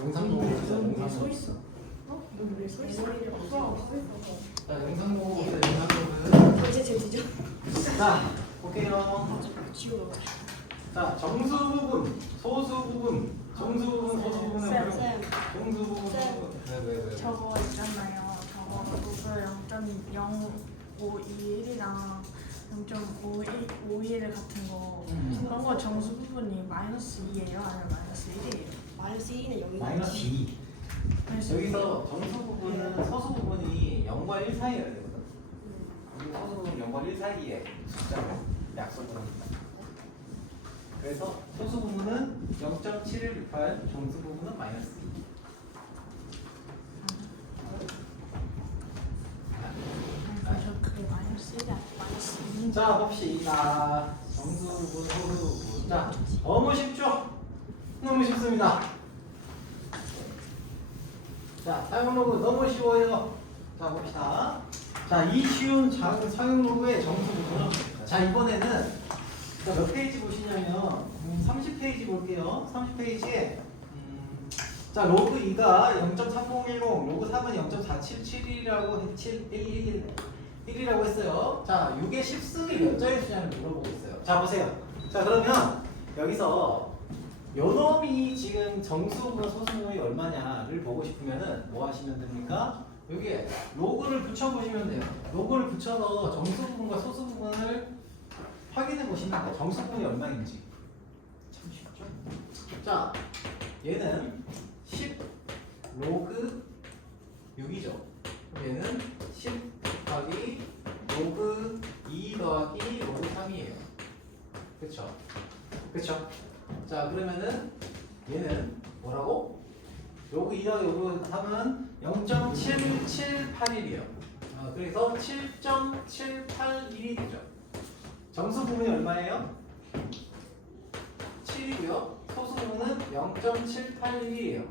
영상도 서 서 있어. 어? 넌왜서 있어? 자, 영상도 영상도는 이제 제 뒤져. 자, 볼게요. 아, 지워. 자, 정수 부분, 소수 부분, 정수 부분, 소수 부분은 쌤, 활용. 쌤. 정수 부분, 쌤. 소수 부분. 왜? 저거 있잖아요. 저거 로그 0.0521이랑 0.51 같은 거 그런 거 정수 부분이 마이너스 2예요? 아니면 마이너스 1이에요? 마이너스 1은 여기 마이너스 2. 여기서 정수 부분은 소수 부분이 0과 1 사이여야 되거든. 여기 소수 부분 0과 1 사이에 숫자로 약속을 합니다. 그래서 소수 부분은 0.7168, 정수 부분은 마이너스 2. 저 그게 마이너스 1이 아니라 마이너스 2. 자, 봅시다. 정수 부분, 소수 부분. 자, 너무 쉽죠? 너무 쉽습니다. 자, 사용로그 너무 쉬워요. 자, 봅시다. 자, 이 쉬운 작은 사용로그의 정수 부분은 자, 이번에는 몇 페이지 보시냐면 30페이지 볼게요. 30페이지에 자, 로그 2가 0.3010, 로그 3은 0.477이라고 1이라고 했어요. 자, 6의 10승이 몇 자리 수냐를 물어보고 있어요. 자, 보세요. 자, 그러면 여기서 요놈이 지금 정수분 소수분이 얼마냐를 보고 싶으면은 뭐 하시면 됩니까? 여기에 로그를 붙여보시면 돼요. 로그를 붙여서 정수부분과 소수부분을 확인해 보시면 돼요. 정수부분이 얼마인지. 참 쉽죠? 자, 얘는 10 로그 6이죠. 얘는 10 곱하기 로그 2 더하기 로그 3이에요. 그쵸? 그쵸? 자, 그러면은 얘는 뭐라고? 로그 2 더하기 로그 3은 0.7781이에요. 그래서 7.781이 되죠. 정수 부분이 얼마예요? 7이고요. 소수 부분은 0.781이에요.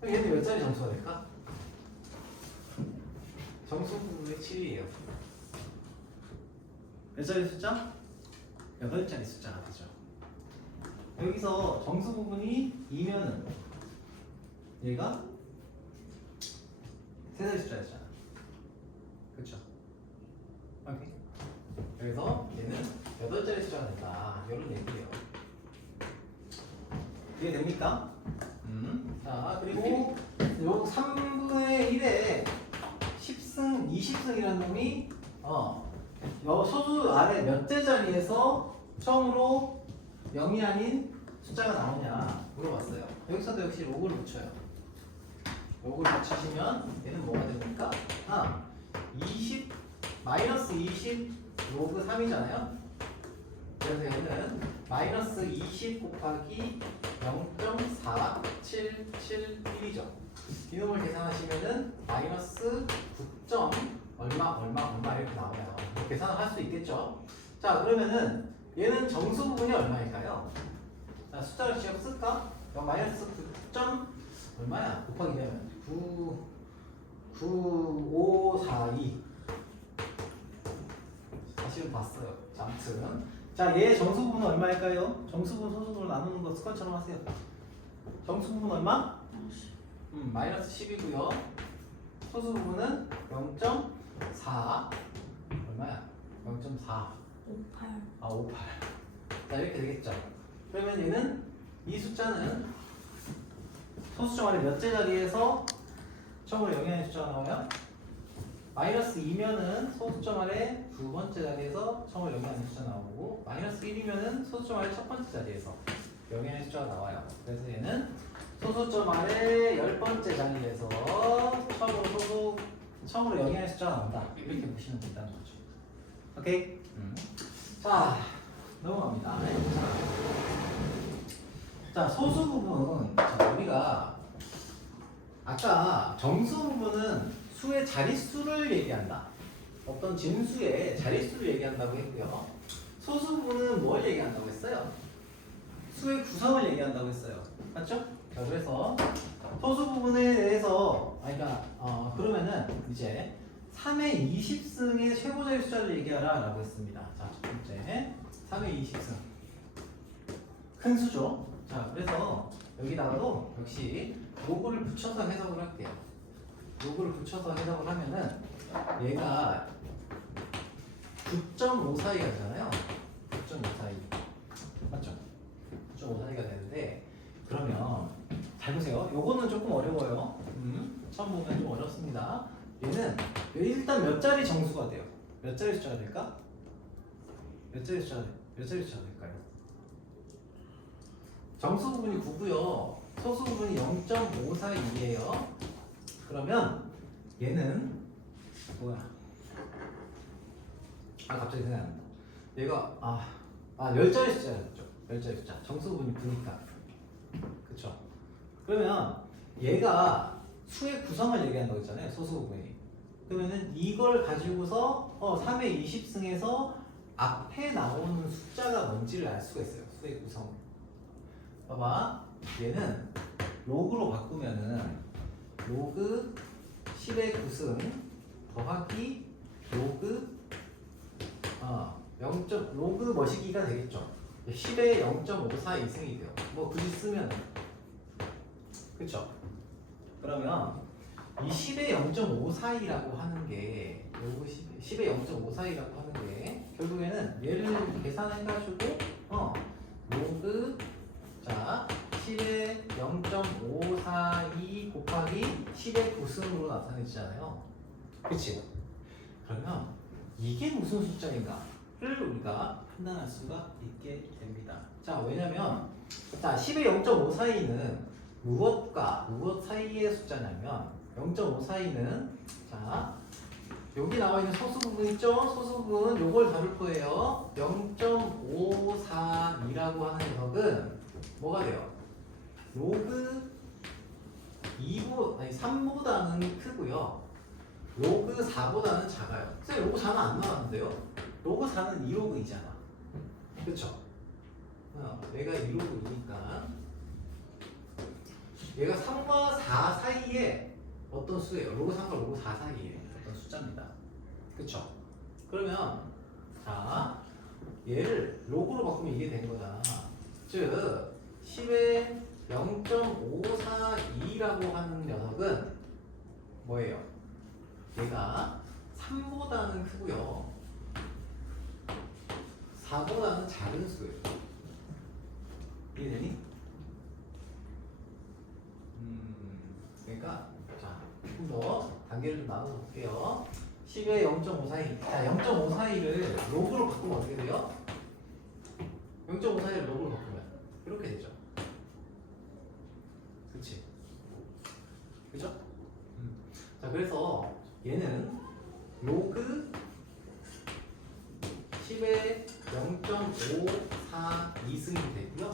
그럼 얘는 몇 자리 정수가 될까? 정수 부분이 7이에요. 몇 자리 숫자? 8자리 숫자가 되죠. 여기서 정수 부분이 2면은 얘가 3자리 숫자였잖아. 그쵸? 오케이. 그래서 얘는 8자리 숫자가 된다. 이런 얘기예요. 이해됩니까? 자, 그리고 요 3분의 1에 10승, 20승이라는 놈이 요 소수 아래 몇째 자리에서 처음으로 0이 아닌 숫자가 나오냐 물어봤어요. 여기서도 역시 로그를 붙여요. 로그를 붙이시면 얘는 뭐가 됩니까? 20 마이너스 20 로그 3이잖아요. 그래서 얘는 마이너스 20 곱하기 0.4771이죠. 이놈을 계산하시면은 마이너스 9. 얼마 이렇게 나와요. 계산을 할 수 있겠죠. 자, 그러면은 얘는 정수 부분이 얼마일까요? 자, 숫자를 직접 쓸까? 마이너스 9. 얼마야? 곱하기 되면 99542. 사실은 봤어요. 자, 아무튼 자, 얘의 정수 부분은 얼마일까요? 정수 부분 소수 부분 나누는 거 습관처럼 하세요. 정수 부분 얼마? 마이너스 10이고요. 소수 부분은 0.4 얼마야? 0.4 58. 58. 자, 이렇게 되겠죠. 그러면 얘는 이 숫자는 소수점 아래 몇째 자리에서 처음으로 영향의 숫자가 나와요? 마이너스 2면은 소수점 아래 두 번째 자리에서 처음으로 영향의 숫자 나오고 마이너스 1이면은 소수점 아래 첫 번째 자리에서 영향의 숫자가 나와요. 그래서 얘는 소수점 아래 10번째 자리에서 처음으로 영향의 숫자가 나온다. 이렇게 보시면 된다는 거죠. 오케이? 자, 넘어갑니다. 자, 소수 부분. 자, 우리가 아까 정수 부분은 수의 자릿수를 얘기한다. 어떤 진수의 자릿수를 얘기한다고 했고요. 소수 부분은 뭘 얘기한다고 했어요? 수의 구성을 얘기한다고 했어요. 맞죠? 자, 그래서 소수 부분에 대해서 그러면은 이제 3의 20승의 최고자의 숫자를 얘기하라 라고 했습니다. 자, 첫 번째 3의 20승 큰 수죠. 자, 그래서 여기다가도 역시 로그를 붙여서 해석을 할게요. 로그를 붙여서 해석을 하면은 얘가 9.5 사이가 되잖아요. 9.5 사이. 맞죠? 9.5 사이가 되는데 그러면 잘 보세요. 요거는 조금 어려워요. 처음 보면 좀 어렵습니다. 얘는 일단 몇 자리 정수가 돼요? 몇 자리 숫자가 될까? 몇 자리 숫자가 될까요? 정수 부분이 9고요. 소수 부분이 0.542예요. 그러면 얘는 뭐야? 갑자기 생각납니다. 얘가 10자리 숫자였죠. 10자리 숫자. 정수 부분이 9니까. 그쵸? 그러면 얘가 수의 구성을 얘기한다고 했잖아요. 소수 부분이. 그러면은 이걸 가지고서 3의 20승에서 앞에 나오는 숫자가 뭔지를 알 수가 있어요. 수의 구성. 봐봐. 얘는 로그로 바꾸면은 로그 10의 9승 더하기 로그 0. 로그 머시기가 되겠죠. 10의 0.542승이 돼요. 뭐 굳이 쓰면 그쵸? 그러면 이 10의 0.542라고 하는 게 로그 10의 0.542라고 하는 게 결국에는 얘를 계산해가지고 로그 10의 0.542 곱하기 10의 9승으로 나타내지잖아요. 그치? 그러면 이게 무슨 숫자인가를 우리가 판단할 수가 있게 됩니다. 자, 왜냐면 10의 0.542는 무엇과 무엇 사이의 숫자냐면 0.542는 여기 나와 있는 소수 부분 있죠? 소수 부분 요걸 다룰 거예요. 0.542라고 하는 녀석은 뭐가 돼요? 로그 3보다는 크고요. 로그 4보다는 작아요. 선생님 로그 4는 안 나왔는데요? 로그 4는 2로그이잖아. 그쵸? 얘가 2로그이니까 얘가 3과 4 사이에 어떤 수예요? 로그 3과 로그 4 사이에 어떤 숫자입니다. 그쵸? 그러면 얘를 로그로 바꾸면 이게 된 거다. 즉 10의 0.542라고 하는 녀석은 뭐예요? 얘가 3보다는 크고요 4보다는 작은 수예요. 이해되니? 그러니까 조금 더 단계를 좀 나눠서 볼게요. 10의 0.542. 0.542를 로그로 바꾸면 어떻게 돼요? 0.542를 로그로 바꾸면 이렇게 되죠. 그치? 그죠? 자, 그래서 얘는 로그 10의 0.542승이 되고요.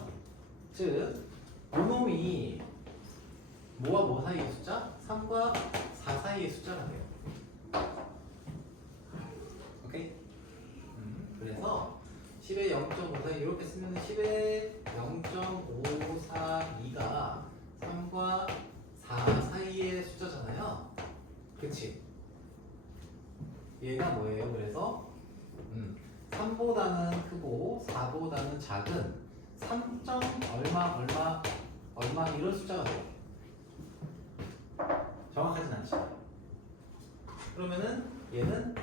즉, 요놈이 뭐와 뭐 사이의 숫자? 3과 4 사이의 숫자가 돼요. 오케이? 그래서 10의 0.542 이렇게 쓰면 10의 0.542가 3과 4 사이의 숫자잖아요. 그치? 얘가 뭐예요? 그래서 3보다는 크고 4보다는 작은 3. 얼마 이런 숫자가 돼요. 정확하진 않죠. 그러면은 얘는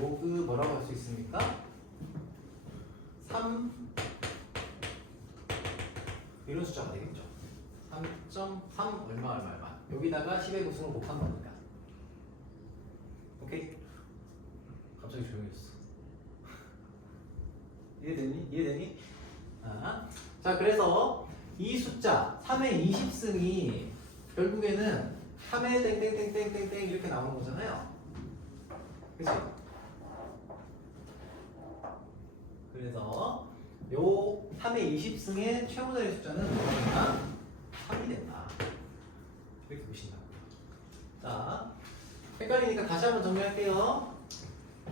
로그 뭐라고 할 수 있습니까? 3 이런 숫자가 되겠죠. 3.3 얼마 여기다가 10의 9승을 곱한 거니까. 오케이? 갑자기 조용해졌어. 이해되니? 자, 그래서 이 숫자 3의 20승이 결국에는 3의 땡땡땡땡땡땡 이렇게 나오는 거잖아요. 그치? 그래서 요 3의 20승의 최고자리 숫자는 뭐가 된다? 3이 된다. 이렇게 보신다고요. 자, 헷갈리니까 다시 한번 정리할게요.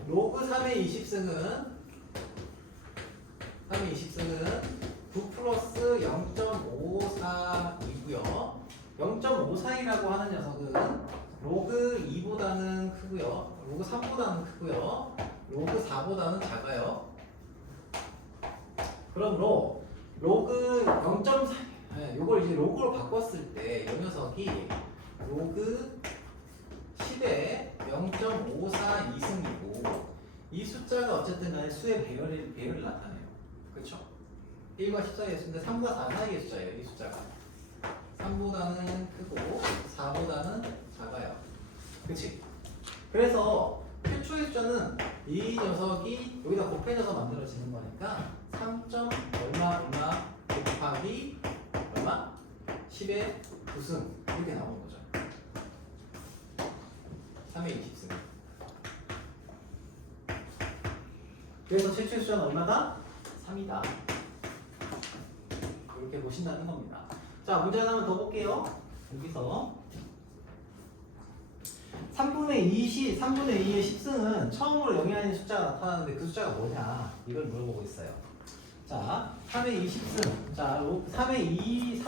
로그 3의 20승은 9 플러스 0.542고요. 0.542라고 하는 녀석은 로그 2보다는 크고요. 로그 3보다는 크고요. 로그 4보다는 작아요. 그러므로 로그 0.4 네, 요걸 이제 로그로 바꿨을 때 이 녀석이 로그 10에 0.542승이고 이 숫자가 어쨌든 간에 수의 배열을 나타내요. 그쵸? 1과 14의 수인데 3과 4 사이의 숫자예요. 이 숫자가 3보다는 크고 4보다는 작아요. 그치? 그래서 최초의 숫자는 이 녀석이 여기다 곱해져서 만들어지는 거니까 3. 얼마 곱하기 얼마? 10의 9승 이렇게 나오는 거죠. 3의 20승. 그래서 최초의 숫자는 얼마다? 3이다. 이렇게 보신다는 겁니다. 자, 문제 하나만 더 볼게요. 여기서 3분의 2의 10승은 처음으로 영위하는 숫자가 나타나는데 그 숫자가 뭐냐? 이걸 물어보고 있어요. 자, 3의 20승. 자, 3분의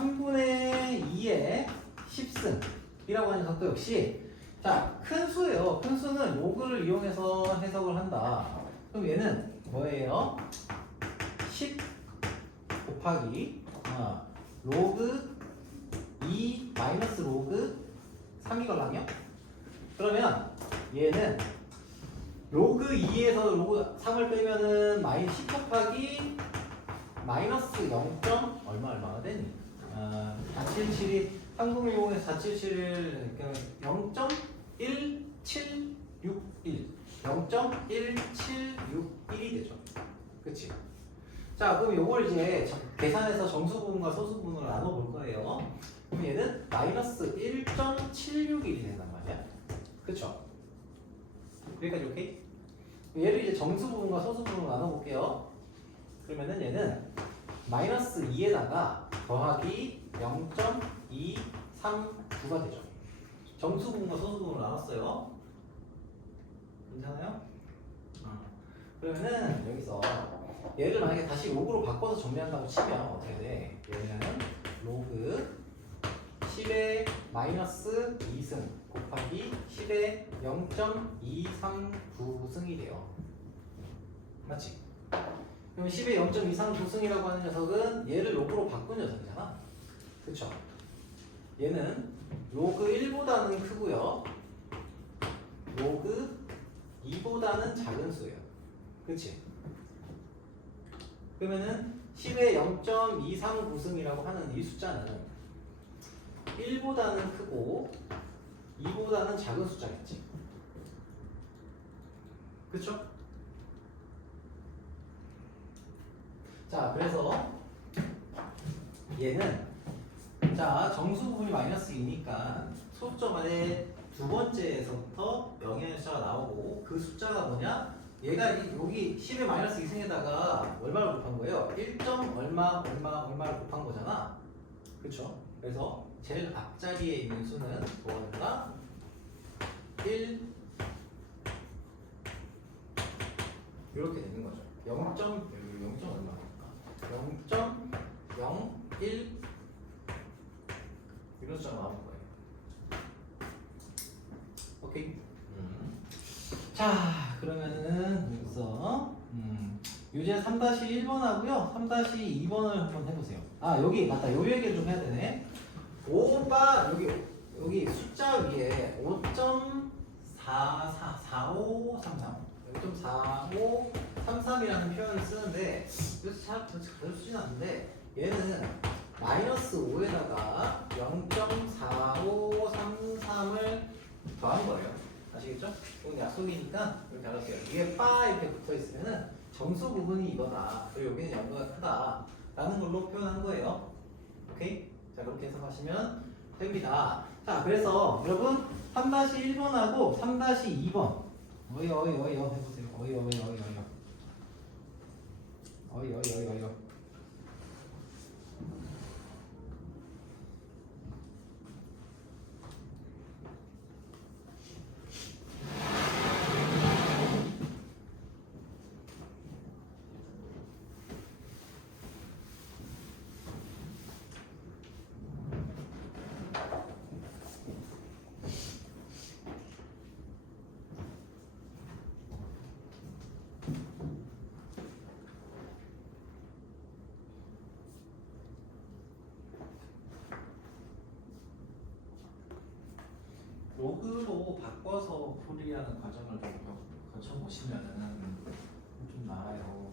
2의 10승이라고 하는 녀석도 역시 자, 큰 수예요. 큰 수는 로그를 이용해서 해석을 한다. 그럼 얘는 뭐예요? 10 곱하기 로그 2 마이너스 로그 3이걸랑요? 그러면 얘는 로그 2에서 로그 3을 빼면은 마이너스 10 곱하기 마이너스 0. 얼마가 되니? 477이 3010에서 477을 0.1761 0.1761이 되죠. 그치? 자, 그럼 요걸 이제 계산해서 정수분과 소수분으로 나눠볼 거예요. 그럼 얘는 마이너스 1.761이 된단 말이야. 그쵸? 여기까지 오케이? 얘를 이제 정수부분과 소수부분으로 나눠볼게요. 그러면은 얘는 마이너스 2에다가 더하기 0.239가 되죠. 정수부분과 소수부분으로 나눴어요. 괜찮아요? 그러면은 여기서 얘를 만약에 다시 로그로 바꿔서 정리한다고 치면 어떻게 돼? 얘는 로그 10의 마이너스 2승 곱하기 10의 0.239승이 돼요. 맞지? 그럼 10의 0.239승이라고 하는 녀석은 얘를 로그로 바꾼 녀석이잖아. 그쵸? 얘는 로그 1보다는 크고요. 로그 2보다는 작은 수예요. 그치? 그러면은 10의 0.239승이라고 하는 이 숫자는 1보다는 크고 2보다는 작은 숫자겠지. 그쵸? 자, 그래서 얘는 자, 정수 부분이 마이너스 2니까 소수점 안에 두 번째에서부터 영의 숫자가 나오고 그 숫자가 뭐냐? 얘가 여기 10의 마이너스 2승에다가 얼마를 곱한 거예요? 1. 얼마를 곱한 거잖아. 그쵸? 그래서 제일 앞자리에 있는 수는 뭐가 1 이렇게 되는 거죠. 0. 얼마일까? 0.01 이런 숫자가 나오는 거예요. 오케이. 자, 그러면은 여기서 유제 3-1번 하고요. 3-2번을 한번 해보세요. 아, 여기 맞다. 요 얘기를 좀 해야 되네. 5바 여기 숫자 위에 5.4533 5.4533이라는 표현을 쓰는데 그래서 잘 쓰진 않는데 얘는 마이너스 5에다가 0.4533을 더한 거예요. 아시겠죠? 오늘 약속이니까 이렇게 알았어요. 위에 빠 이렇게 붙어 있으면은 정수 부분이 이거다. 그리고 여기는 0보다 크다. 라는 걸로 표현한 거예요. 오케이? 자, 그렇게 해석하시면 됩니다. 자, 그래서 여러분 3-1번하고 3-2번 어이 해보세요. 어이 로그로 바꿔서 풀이하는 과정을 좀 거쳐보시면은 좀 나아요.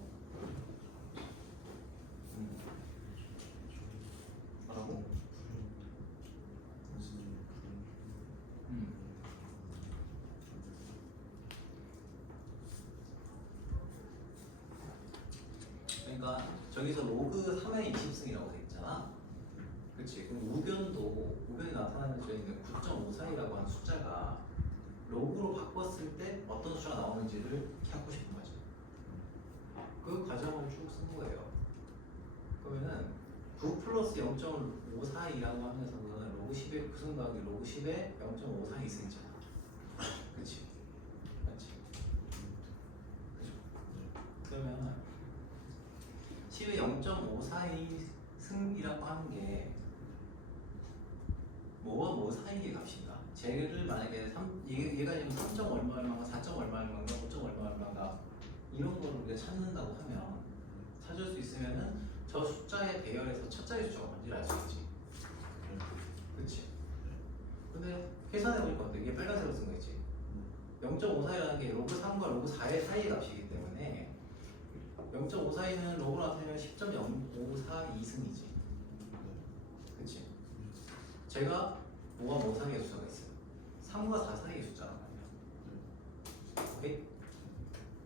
뭐라고? 음. 그러니까 저기서 로그 3의 20승이라고 돼 있잖아. 그렇지. 그럼 우변이 나타나는 저희는 9.5 사이라고 하는 숫자가 로그로 바꿨을 때 어떤 숫자가 나오는지를 찾고 싶은 거죠. 그 과정을 쭉 쓴 거예요. 그러면은 9 플러스 0.5 사이라고 하면서 그거는 로그 10의 9승 더하기 로그 10의 0.5 사이 승이잖아. 그렇지. 맞지. 그죠. 그러면 10의 0.5 사이 승이라고 하는 게 뭐와 뭐 사이의 값인가? 쟤를 만약에 얘가 지금 3. 얼마 얼마가 4. 얼마 얼마인가 5. 얼마 얼마인가 이런 거를 우리가 찾는다고 하면 찾을 수 있으면은 저 숫자의 배열에서 첫 자리 숫자가 뭔지를 알 수 있지. 그렇지? 근데 계산해보니까 어때? 이게 빨간색으로 쓴 거 있지? 0.5 사이라는 게 로그 3과 로그 4의 사이의 값이기 때문에 0.5 사이는 로그로 나타내면 10.0542승이지. 그치? 제가 뭐와 뭐 사이의 숫자가 있어요? 3과 4 사이의 숫자란 말이야. 오케이?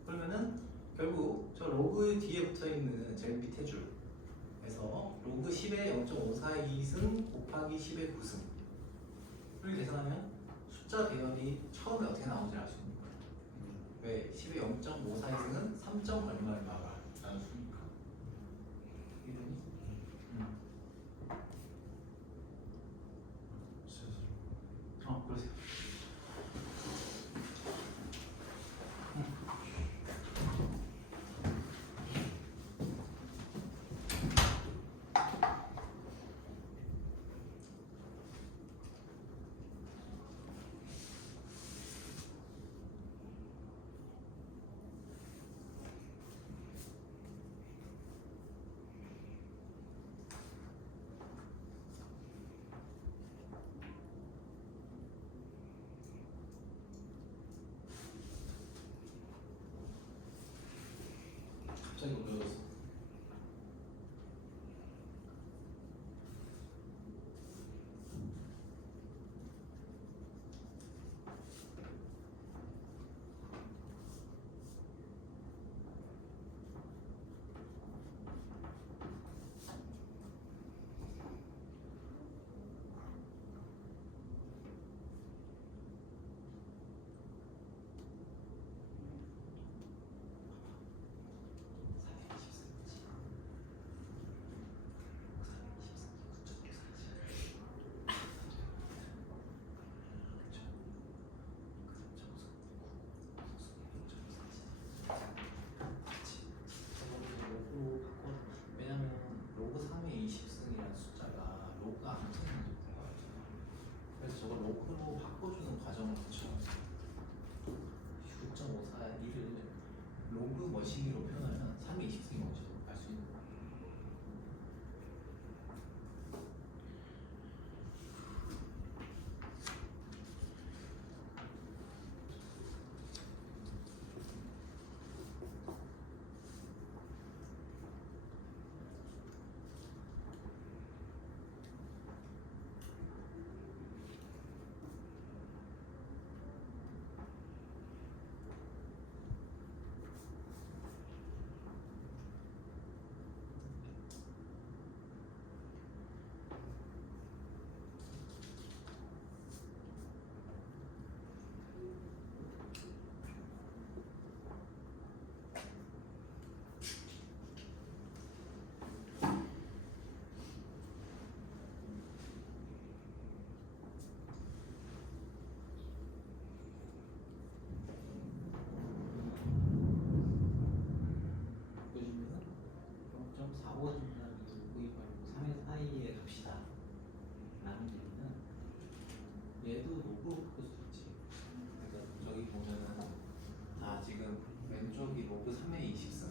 그러면은 결국 저 로그 뒤에 붙어있는 제일 밑에 줄에서 로그 10의 0.542승 곱하기 10의 9승을 계산하면 숫자 배열이 처음에 어떻게 나오는지 알 수 있는 거야. 왜? 10의 0.542승은 3. 얼마 얼마가 라는 수니까. 이해되니? 그러세요. 갑자기 올려졌어. 왜냐면 로그 3의 20승이라는 숫자가 로그가 안 붙어있는 상태가 있잖아. 그래서 저걸 로그로 바꿔주는 과정을 거쳐요. 9.541을 로그 머신기로 표현하면 3의 20승이 뭔지 알 수 있는 거야. 보여주면은 0.453 3의 사이의 값이다 라는 얘기는 얘도 로그로 바꿀 수 있지. 그러니까 저기 보면은 지금 왼쪽이 로그 3의 20승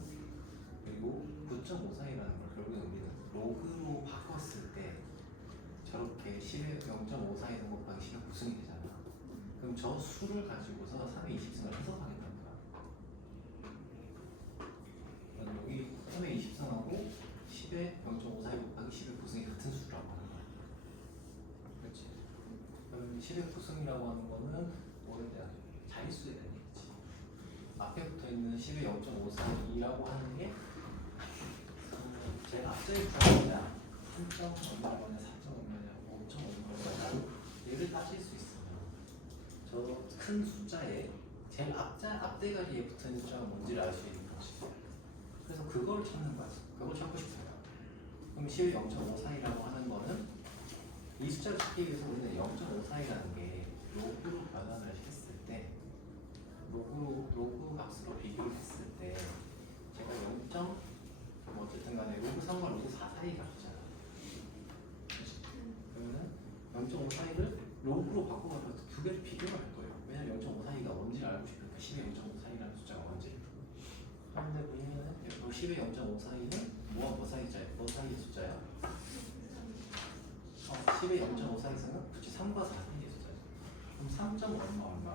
그리고 9.5 사이라는 걸 결국에 우리는 로그로 바꿨을 때 저렇게 10의 0.5 사이 곱하기 10의 9승이 되잖아. 저 수를 가지고서 3의 20승을 해석하겠답니다. 여기 3의 20승하고 10의 0.542 곱하기 10의 9승이 같은 수라고 하는 거야. 그렇지? 그럼 10의 9승이라고 하는 거는 뭐에 대한 자릿수에 대한 얘기지. 앞에 붙어 있는 10의 0.542라고 하는 게 제가 앞전에 붙었냐 3점 얼마냐 4점 얼마냐 5점 얼마냐 얘를 따질 수 있으면 저 큰 숫자에 제일 앞대가리에 붙어있는 숫자가 뭔지를 알 수 있는 거지. 그래서 그걸 찾는 거지. 그걸 찾고 싶어요. 그럼 10의 0.54이라고 하는 거는 이 숫자를 찾기 위해서 우리는 0.54이라는 게 로그로 변환을 했을 때 로그 값으로 비교를 했을 때 제가 0. 뭐 어쨌든 간에 로그 3과 로그 4 사이가 있잖아. 그러면은 0.54를 로그로 바꿔가지고 두 개를 비교를 할 거예요. 왜냐면 0.54가 뭔지를 알고 싶으니까 10의 0.54라는 숫자가 뭔지. 그런데 보면은 10의 0.54는 뭐와 뭐 사이의 숫자야? 10의 0.54에서는 그치 3과 4 사이의 숫자야. 그럼 3. 얼마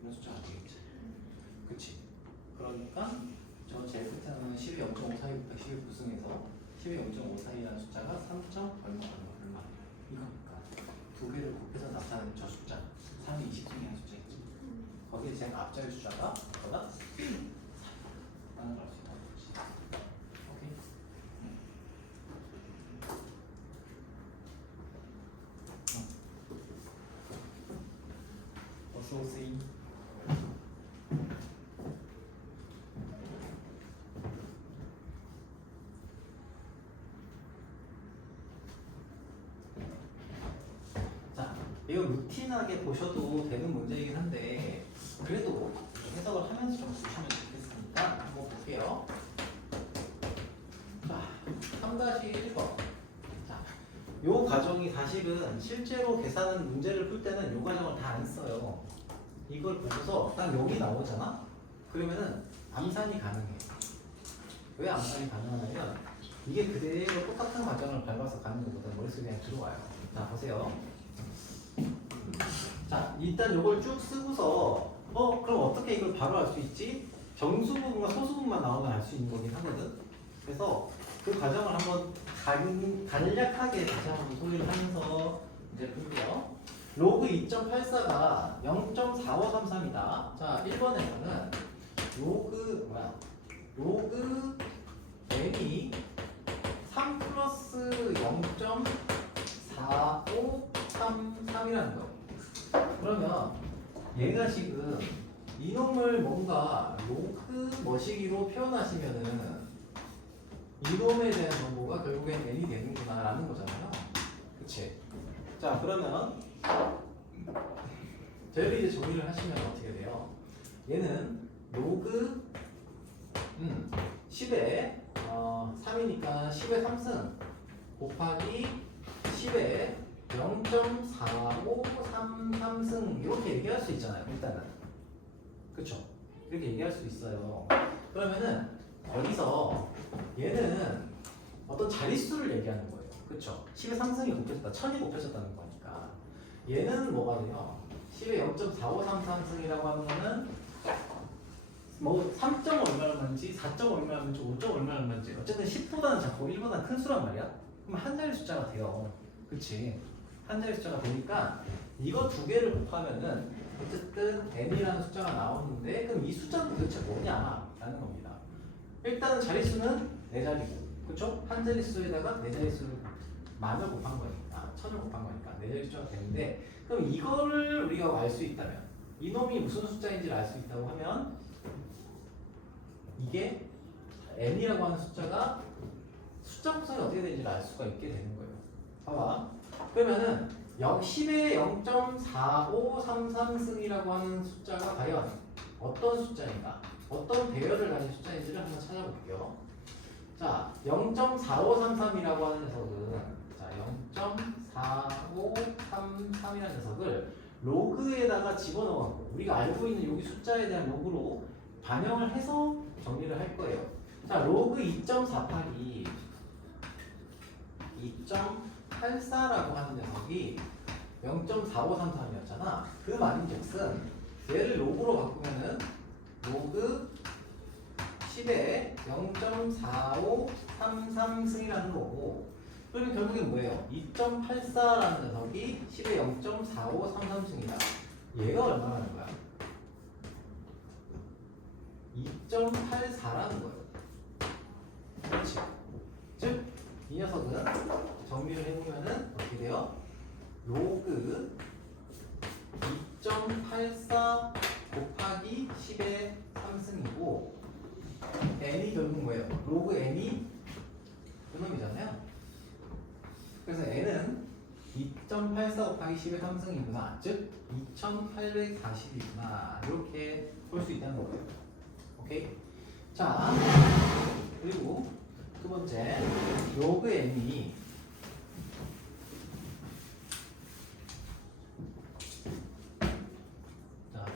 이런 숫자가 되겠지. 그치? 그러니까 저 제일 끝에는 10의 0.54부터 10의 9승에서 10의 0.54라는 숫자가 3. 얼마 이거니까 두 개를 곱해서 나타나는 저 숫자 3이 20승이라는 숫자겠지. 거기에 제일 앞자리 숫자가 뭐다? 4라는 걸 알 수 있다는 거지. 오케이? 어서 오세요. 이거 루틴하게 보셔도 되는 문제이긴 한데 그래도 해석을 하면서 좀 보시면 좋겠으니까 한번 볼게요. 자, 3-1번. 자, 요 과정이 사실은 실제로 계산은 문제를 풀 때는 요 과정을 다 안 써요. 이걸 보고서 딱 여기 나오잖아? 그러면은 암산이 가능해. 왜 암산이 가능하냐면 이게 그대로 똑같은 과정을 밟아서 가는 것보다 머릿속에 그냥 들어와요. 자, 보세요. 자, 일단 요걸 쭉 쓰고서 그럼 어떻게 이걸 바로 알 수 있지? 정수 부분과 소수 부분만 나오면 알 수 있는 거긴 하거든. 그래서 그 과정을 한번 간략하게 다시 한번 소리를 하면서 이제 풀게요. 로그 2.84가 0.4533이다. 자, 1번에서는 로그 n이 3 플러스 0.4533이라는 거. 그러면 얘가 지금 이놈을 뭔가 로그 머시기로 표현하시면은 이놈에 대한 정보가 결국엔 n이 되는구나 라는 거잖아요. 그치? 자, 그러면 저희를 이제 정리를 하시면 어떻게 돼요? 얘는 로그 10에 3이니까 10의 3승 곱하기 10의 0.4533승 이렇게 얘기할 수 있잖아요. 일단은 그쵸? 이렇게 얘기할 수 있어요. 그러면은 여기서 얘는 어떤 자릿수를 얘기하는 거예요. 그쵸? 10의 3승이 곱해졌다 1000이 곱해졌다는 거니까 얘는 뭐가 돼요? 10의 0.4533승이라고 하는 거는 뭐 3점 얼마였는지 4점 얼마였는지 5점 얼마였는지 어쨌든 10보다는 작고 1보다는 큰 수란 말이야. 그럼 한 자리 숫자가 돼요. 그치? 한 자리 숫자가 되니까 이거 두 개를 곱하면은 어쨌든 n이라는 숫자가 나오는데 그럼 이 숫자는 도대체 뭐냐? 라는 겁니다. 일단은 자릿수는 네 자리고 그쵸? 한 자릿수에다가 네 자릿수를 만을 곱한 거니까 1000을 곱한 거니까 네 자리 숫자가 되는데 그럼 이거를 우리가 알 수 있다면 이놈이 무슨 숫자인지를 알 수 있다고 하면 이게 n이라고 하는 숫자가 숫자 구성이 어떻게 되는지를 알 수가 있게 되는 거예요. 봐봐. 그러면은 10의 0.4533승이라고 하는 숫자가 과연 어떤 숫자인가? 어떤 배열을 가진 숫자인지를 한번 찾아볼게요. 자, 0.4533이라고 하는 녀석은 자, 0.4533이라는 녀석을 로그에다가 집어넣어갖고 우리가 알고 있는 여기 숫자에 대한 로그로 반영을 해서 정리를 할 거예요. 자, 로그 2.48이 2.84라고 하는 녀석이 0.4533이었잖아. 그 말인즉슨 얘를 로그로 바꾸면은 로그 10에 0.4533승이라는 거고, 그러면 결국엔 뭐예요? 2.84라는 녀석이 10에 0.4533승이다. 얘가 얼마라는 거야? 2.84라는 거예요. 그렇지. 즉, 이 녀석은 정리를 해보면은 어떻게 돼요? 로그 2.84 곱하기 10의 3승이고, n이 결국 뭐예요? 로그 n이 그놈이잖아요. 그래서 n은 2.84 곱하기 10의 3승이구나. 즉 2840이구나. 이렇게 볼 수 있다는 거예요. 오케이? 자, 그리고 두 번째, 로그 n이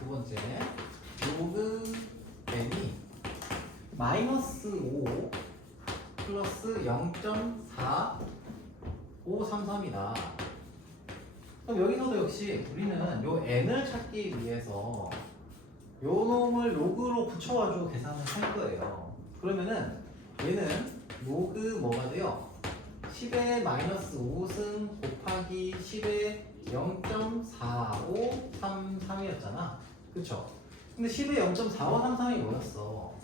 두 번째, 로그 n이 마이너스 5 플러스 0.4533이다. 그럼 여기서도 역시 우리는 요 n을 찾기 위해서 요 놈을 로그로 붙여가지고 계산을 할 거예요. 그러면은 얘는 로그 뭐가 돼요? 10의 마이너스 5승 곱하기 10의 0.4533이었잖아. 그쵸? 근데 10의 0.4533이 뭐였어?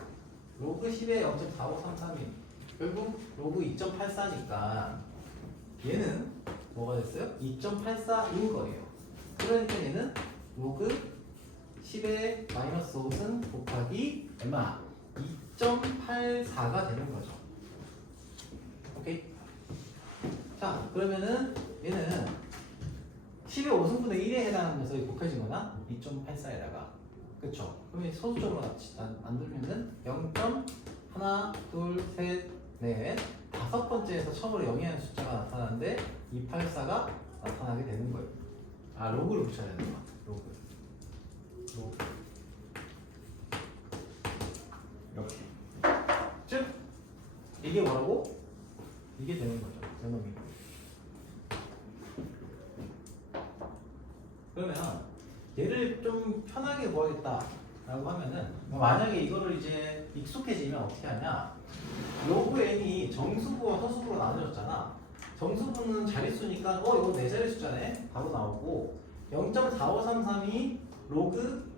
로그 10의 0.4533이 결국 로그 2.84니까 얘는 뭐가 됐어요? 2.84인 거예요. 그러니까 얘는 로그 10의 마이너스 5승 곱하기 얼마? 2.84가 되는 거죠. 오케이? 자, 그러면은 얘는 10의 5승분의 1에 해당하는 녀석이 곱해진 거나 2.84에다가 그쵸? 그러면 소수적으로 만들면은 0. 하나, 둘, 셋, 넷 다섯 번째에서 처음으로 영이하는 숫자가 나타나는데 284가 나타나게 되는 거예요. 아, 로그를 붙여야 되는 거야. 로그. 이렇게. 즉 이게 뭐라고? 이게 되는 거죠. 제놈이. 그러면 얘를 좀 편하게 구하겠다 라고 하면은 만약에 이거를 이제 익숙해지면 어떻게 하냐, 로그 n이 정수부와 허수부로 나눠졌잖아. 정수부는 자릿수니까 이거 네 자리 숫자네 바로 나오고, 0.4533이 로그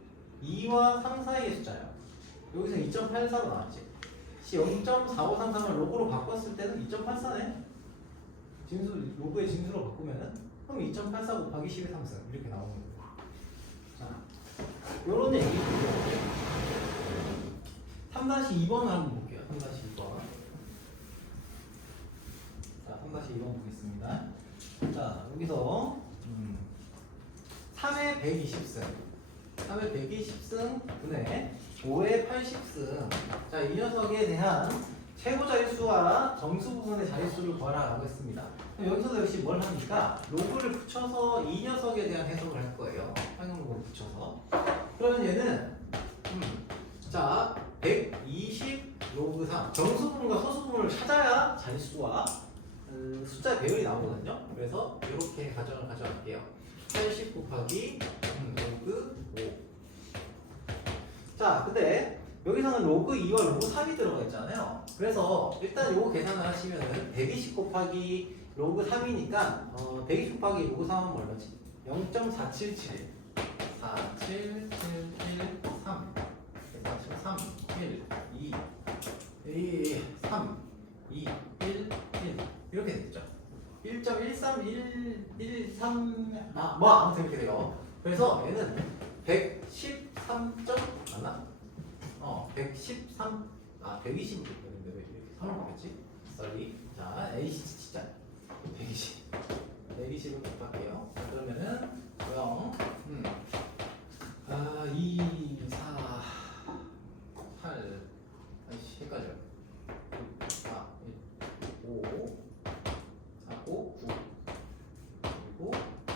2와 3 사이의 숫자야. 여기서 2.84로 나왔지. 0.4533을 로그로 바꿨을 때는 2.84네. 로그의 진수로 바꾸면은 그럼 2.84 곱하기 10의 3승 이렇게 나오는 거예요. 자, 요런 얘기. 3-2번을 한번 볼게요. 3-2번. 자, 3-2번 보겠습니다. 자, 여기서 3의 120승 3의 120승 분의 5의 80승. 자, 이 녀석에 대한 최고 자릿수와 정수 부분의 자릿수를 구하라고 했습니다. 여기서도 역시 뭘 합니까? 로그를 붙여서 이 녀석에 대한 해석을 할 거예요. 활용 로그를 붙여서. 그러면 얘는 자, 120 로그 3 정수 부분과 소수 부분을 찾아야 자릿수와 숫자 배열이 나오거든요. 그래서 이렇게 가정을 가져갈게요. 80 곱하기 로그 5. 자, 근데 여기서는 로그 2와 로그 3이 들어가 있잖아요. 그래서 일단 요거 계산을 하시면은 120 곱하기 로그 3이니까 120 곱하기 로그 3하면 얼마지? 0.477 47713 3 1 2 3 2 1 1 이렇게 됐죠. 1.13113 아무튼 이렇게 돼요. 그래서 얘는 113점 맞나? 113 120을 줬는데 왜 이렇게 3을 바뀌었지? 썰리. 자, AC 진짜 120을 곱할게요. 자, 그러면은 0 2 4 8 아이씨 헷갈려. 4 5 4 5 9 그리고 4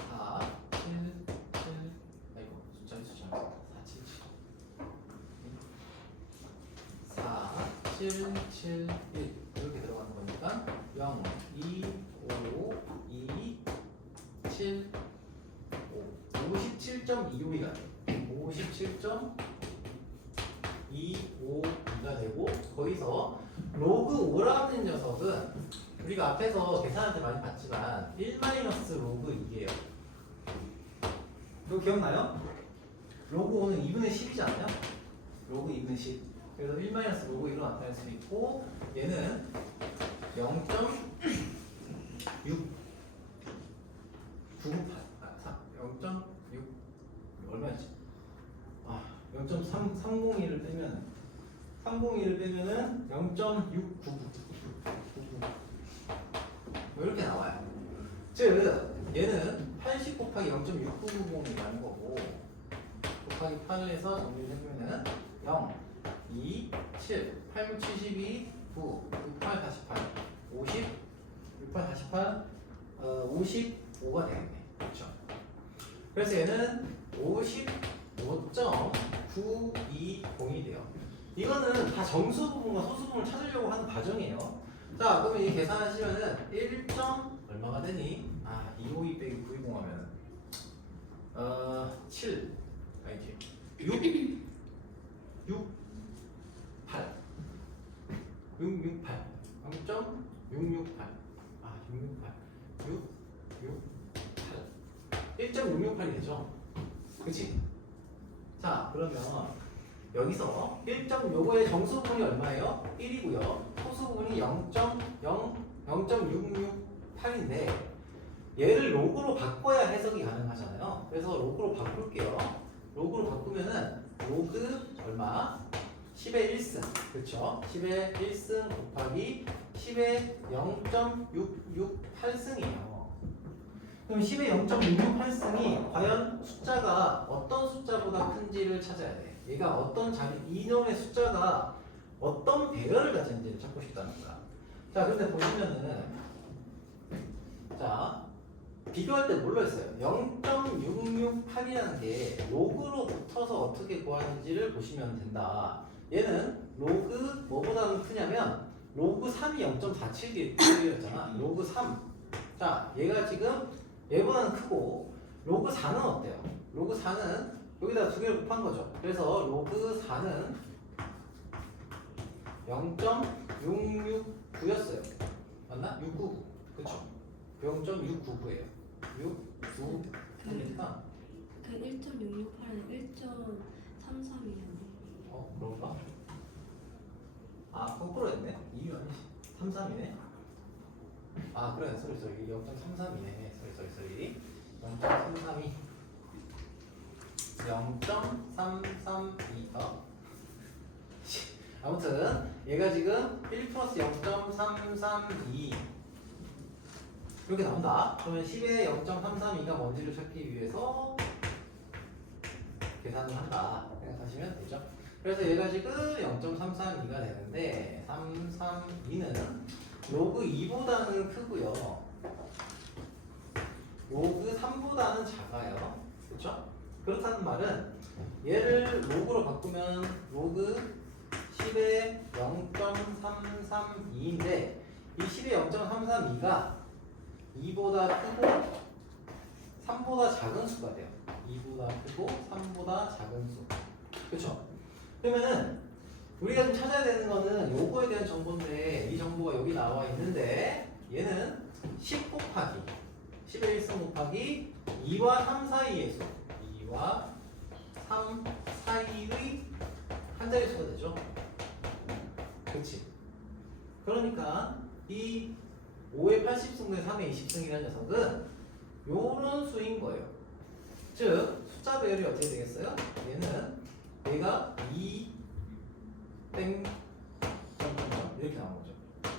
7 7 아이고 숫자 4 7 7 4 7 7 1 이렇게 들어가는 거니까 0 2 5 2 7 57.25가 돼. 57.252가 되고 거기서 로그 5라는 녀석은 우리가 앞에서 계산할 때 많이 봤지만 1 마이너스 로그 2예요. 이거 기억나요? 로그 5는 2분의 10이잖아요. 로그 2분의 10. 그래서 1 마이너스 로그 1로 나타낼 수 있고 얘는 0.6 0.6 얼마였지? 0.301을 빼면은 0.699 이렇게 나와요. 즉 얘는 80 곱하기 0.6990이라는 거고 곱하기 8에서 정리를 해보면은 0, 2, 7, 8, 9, 72, 9, 6, 8, 48, 50, 6, 8, 48, 55가 되겠네. 그렇죠? 그래서 얘는 55.920이 돼요. 이거는 다 정수 부분과 소수 부분을 찾으려고 하는 과정이에요. 자, 그러면 이 계산하시면은 1. 얼마가 되니? 252 빼기 920 하면 7 아니지 6 8 668 0.668 1.668이 되죠? 그치? 자, 그러면 여기서 1.요거의 정수 부분이 얼마예요? 1이고요. 소수 부분이 0.668인데 얘를 로그로 바꿔야 해석이 가능하잖아요. 그래서 로그로 바꿀게요. 로그로 바꾸면은 로그 얼마? 10의 1승. 그쵸? 10의 1승 곱하기 10의 0.668승이에요. 그럼 10의 0.668승이 과연 숫자가 어떤 숫자보다 큰지를 찾아야 돼. 얘가 어떤 자리, 이놈의 숫자가 어떤 배열을 가진지를 찾고 싶다는 거야. 자, 근데 보시면은 자, 비교할 때 뭘로 했어요? 0.668이라는 게 로그로 붙어서 어떻게 구하는지를 보시면 된다. 얘는 로그 뭐보다는 크냐면 로그 3이 0.47이었잖아. 로그 3. 자, 얘가 지금 얘보다는 크고 로그 4는 어때요? 로그 4는 여기다 두 개를 곱한 거죠. 그래서 로그 4는 0.669였어요. 맞나? 699. 그쵸? 0.699예요. 699니까 그 1.668은 1.33이었네. 그런가? 거꾸로 했네. 2유 아니지. 33이네. 그래. 소리. 0.33이네. 소리. 0.332. 0.332. 아무튼 얘가 지금 1 플러스 0.332 이렇게 나온다. 그러면 10의 0.332가 뭔지를 찾기 위해서 계산을 한다 생각하시면 되죠. 그래서 얘가 지금 0.332가 되는데 332는 로그 2보다는 크고요. 로그 3보다는 작아요. 그렇죠? 그렇다는 말은 얘를 로그로 바꾸면 로그 10의 0.332인데 이 10의 0.332가 2보다 크고 3보다 작은 수가 돼요. 2보다 크고 3보다 작은 수. 그렇죠? 그러면은 우리가 좀 찾아야 되는 거는 요거에 대한 정보인데 이 정보가 여기 나와 있는데 얘는 10 곱하기 10의 1승 곱하기 2와 3 사이의 수 2와 3 사이의 한 자리 수가 되죠. 그렇지? 그러니까 이 5의 80승분의 3의 20승이라는 녀석은 요런 수인 거예요. 즉 숫자 배열이 어떻게 되겠어요? 얘는 얘가 2 땡 이렇게 나온 거죠.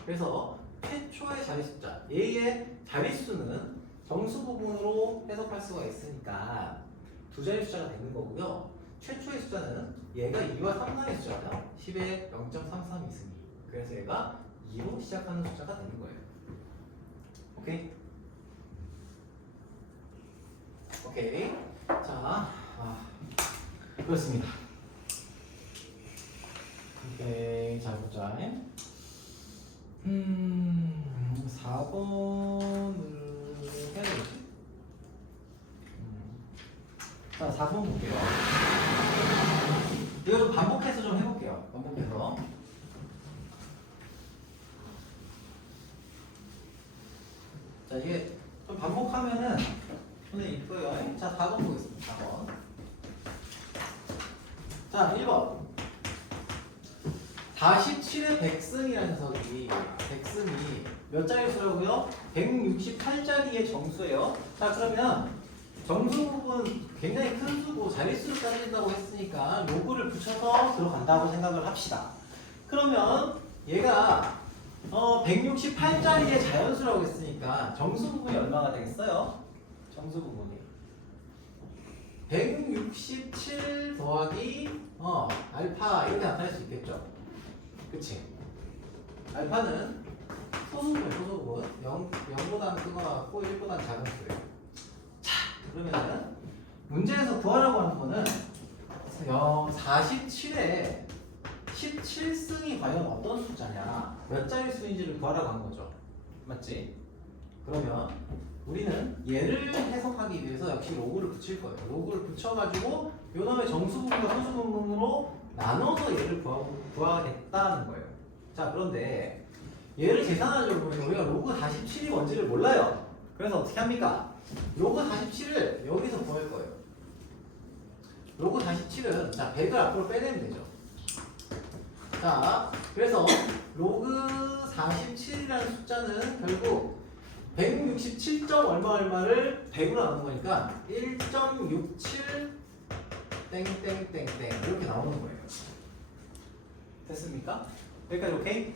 그래서 최초의 자리 숫자 얘의 자릿수는 정수 부분으로 해석할 수가 있으니까 두 자리 숫자가 되는 거고요. 최초의 숫자는 얘가 2와 3 사이의 숫자잖아요. 10의 0.332승이. 그래서 얘가 2로 시작하는 숫자가 되는 거예요. 오케이? 오케이. 자, 그렇습니다. 오케이. 자, 보자. 4번을 해야 되겠지? 자, 4번 볼게요. 이거 좀 반복해서 좀 해볼게요. 반복해서. 자, 이게 좀 반복하면은 손에 이뻐요. 자, 4번 보겠습니다. 4번. 자, 1번. 47의 백승이라는 녀석이, 백승이 몇 자리 수라고요? 168자리의 정수예요. 자, 그러면 정수 부분 굉장히 큰 수고 자릿수를 따진다고 했으니까 로그를 붙여서 들어간다고 생각을 합시다. 그러면 얘가 168짜리의 자연수라고 했으니까 정수 부분이 얼마가 되겠어요? 정수 부분이 167 더하기 알파 이렇게 나타낼 수 있겠죠? 그치? 알파는 소수분이에요. 소수분 0보다는 크거나 1보다는 작은 수예요. 자, 그러면은 문제에서 구하라고 하는 거는 47에 17승이 과연 어떤 숫자냐, 몇 자리 수인지를 구하라고 한 거죠. 맞지? 그러면 우리는 얘를 해석하기 위해서 역시 로그를 붙일 거예요. 로그를 붙여가지고 요놈의 정수 부분과 소수 부분으로 나눠서 얘를 구하겠다는 거예요. 자, 그런데 얘를 계산하려고 보면 우리가 로그 47이 뭔지를 몰라요. 그래서 어떻게 합니까? 로그 47을 여기서 구할 거예요. 로그 47은 자 100을 앞으로 빼내면 되죠. 자, 그래서 로그 47이라는 숫자는 결국 167. 얼마를 100으로 나눈 거니까 1.67 땡땡땡땡 이렇게 나오는 거예요. 됐습니까? 여기까지 오케이?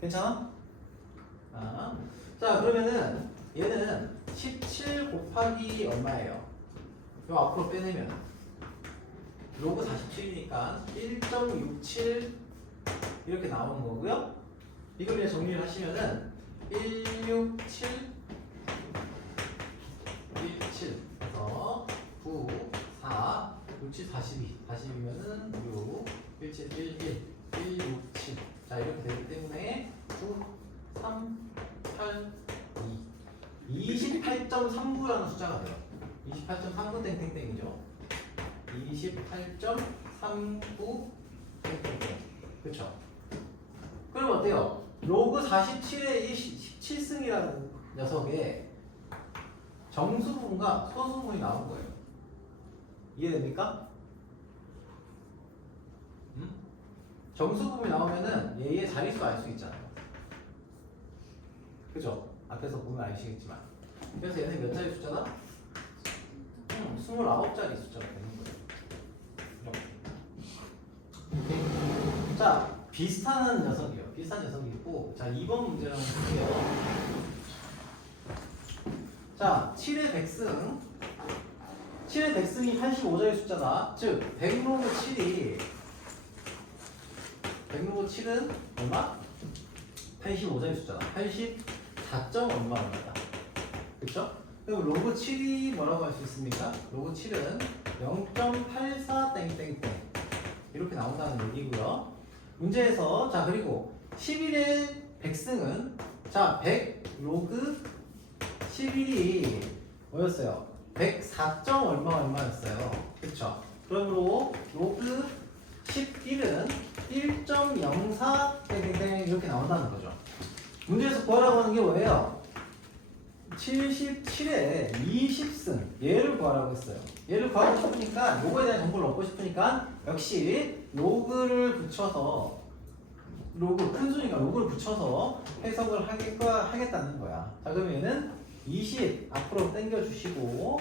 괜찮아? 자, 그러면은 얘는 17 곱하기 얼마예요? 요 앞으로 빼내면 로그 47이니까 1.67 이렇게 나오는 거고요. 이걸 그냥 정리를 하시면은 167 그래서 9 4 67 42면은 6 17 11 167 자, 이렇게 되기 때문에 9 3 8 2 28.39라는 숫자가 돼요. 28.39 땡땡땡이죠. 28.39 땡땡땡. 그쵸? 그럼 어때요? 로그 47의 17승이라는 녀석의 정수 부분과 소수 부분이 나온 거예요. 이해됩니까? 정수 부분이 나오면은 얘의 자릿수 알 수 있잖아요. 그죠? 앞에서 보면 아시겠지만. 그래서 얘는 몇 자리 숫자다? 29자리 숫자가 되는 거예요. 이렇게. 자, 비슷한 녀석이에요. 비슷한 녀석이 있고, 자, 2번 문제를 한번 볼게요. 자, 7의 백승. 7의 백승이 85자리 숫자다. 즉, 100로그 7이 100로그 7은 얼마? 85자리 숫자다. 84. 얼마입니다. 그쵸? 그럼 로그 7이 뭐라고 할 수 있습니까? 로그 7은 0.84 땡땡땡 이렇게 나온다는 얘기고요. 문제에서 자, 그리고 11의 백승은 자 100 로그 11이 뭐였어요? 104. 얼마였어요? 그쵸? 그러므로 로그 11은 1.04 땡땡땡 이렇게 나온다는 거죠. 문제에서 구하라고 하는 게 뭐예요? 77에 20승 얘를 구하라고 했어요. 얘를 구하고 싶으니까 요거에 대한 정보를 얻고 싶으니까 역시 로그를 붙여서 로그 큰 수니까 로그를 붙여서 해석을 하겠다는 거야. 자, 그러면 얘는 20 앞으로 당겨 주시고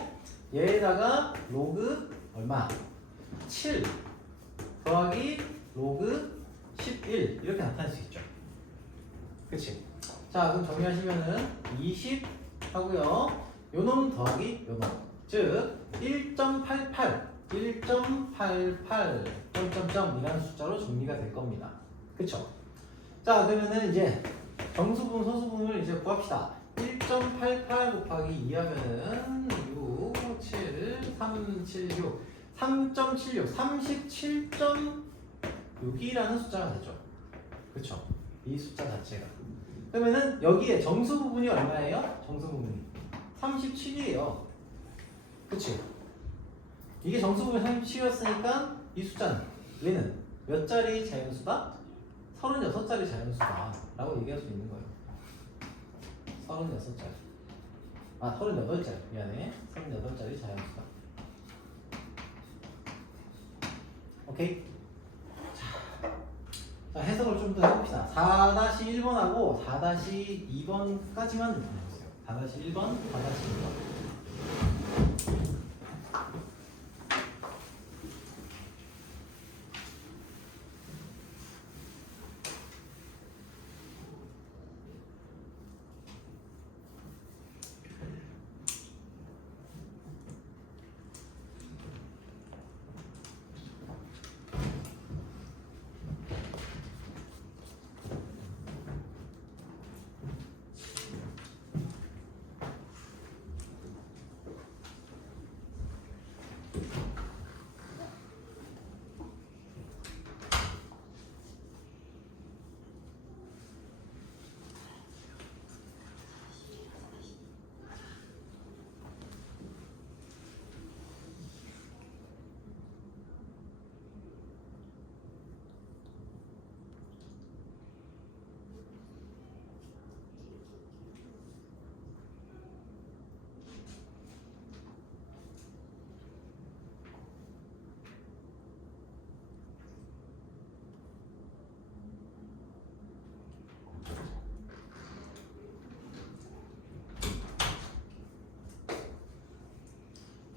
얘에다가 로그 얼마? 7 더하기 로그 11 이렇게 나타낼 수 있죠. 그치? 자, 그럼 정리하시면은 20 하고요. 요놈 더하기 요놈. 즉 1.88 점점점이라는 숫자로 정리가 될 겁니다. 그쵸? 자, 그러면은 이제 정수분 소수분을 이제 구합시다. 1.88 곱하기 2 하면은 6, 7, 3, 7, 6 3.76 37.6이라는 숫자가 되죠. 그쵸? 이 숫자 자체가. 그러면은 여기에 정수 부분이 얼마예요? 정수 부분이 37이에요. 그치? 이게 정수분의 37이었으니까 이 숫자는 얘는 몇 자리 자연수다? 36자리 자연수다 라고 얘기할 수 있는 거예요. 36자리. 아, 38자리. 미안해. 38자리 자연수다. 오케이? 자, 해석을 좀 더 해봅시다. 4-1번하고 4-2번까지만 해보세요. 4-1번, 4-2번.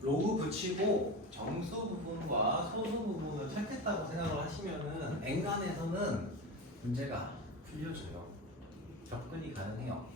로그 붙이고 정수 부분과 소수 부분을 찾겠다고 생각을 하시면은 엔간에서는 문제가 풀려져요. 접근이 가능해요.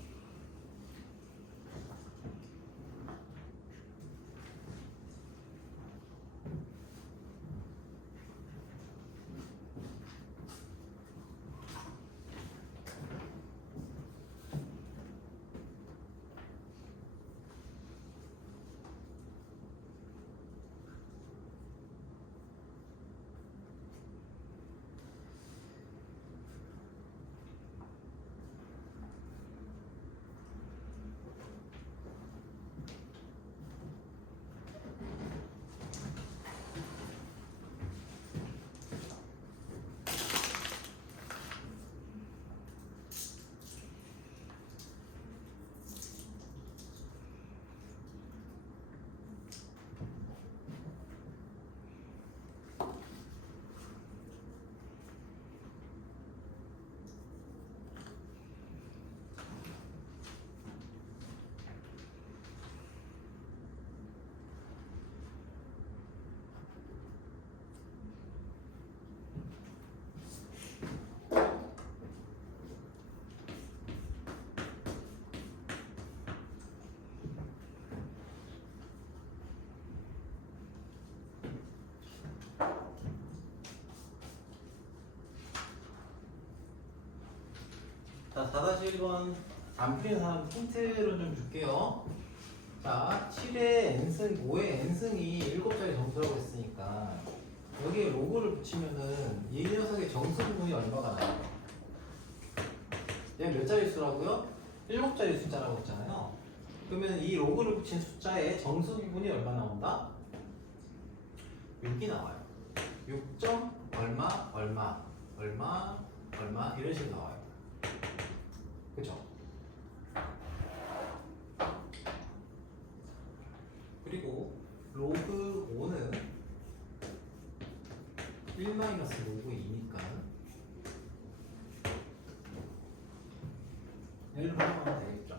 자, 4-1번 안 풀린 사람 힌트를 좀 줄게요. 자, 7의 n승, 5의 n승이 7자리 정수라고 했으니까 여기에 로그를 붙이면은 이 녀석의 정수 부분이 얼마가 나와요? 얘가 몇 자리 수라고요? 7자리 숫자라고 했잖아요. 그러면 이 로그를 붙인 숫자의 정수 부분이 얼마 나온다? 6이 나와요. 6점 얼마 얼마 얼마 얼마 이런 식으로 나와요. 그죠? 그리고 로그 5는 1 마이너스 로그 2니까 1로 활용하면 되겠죠?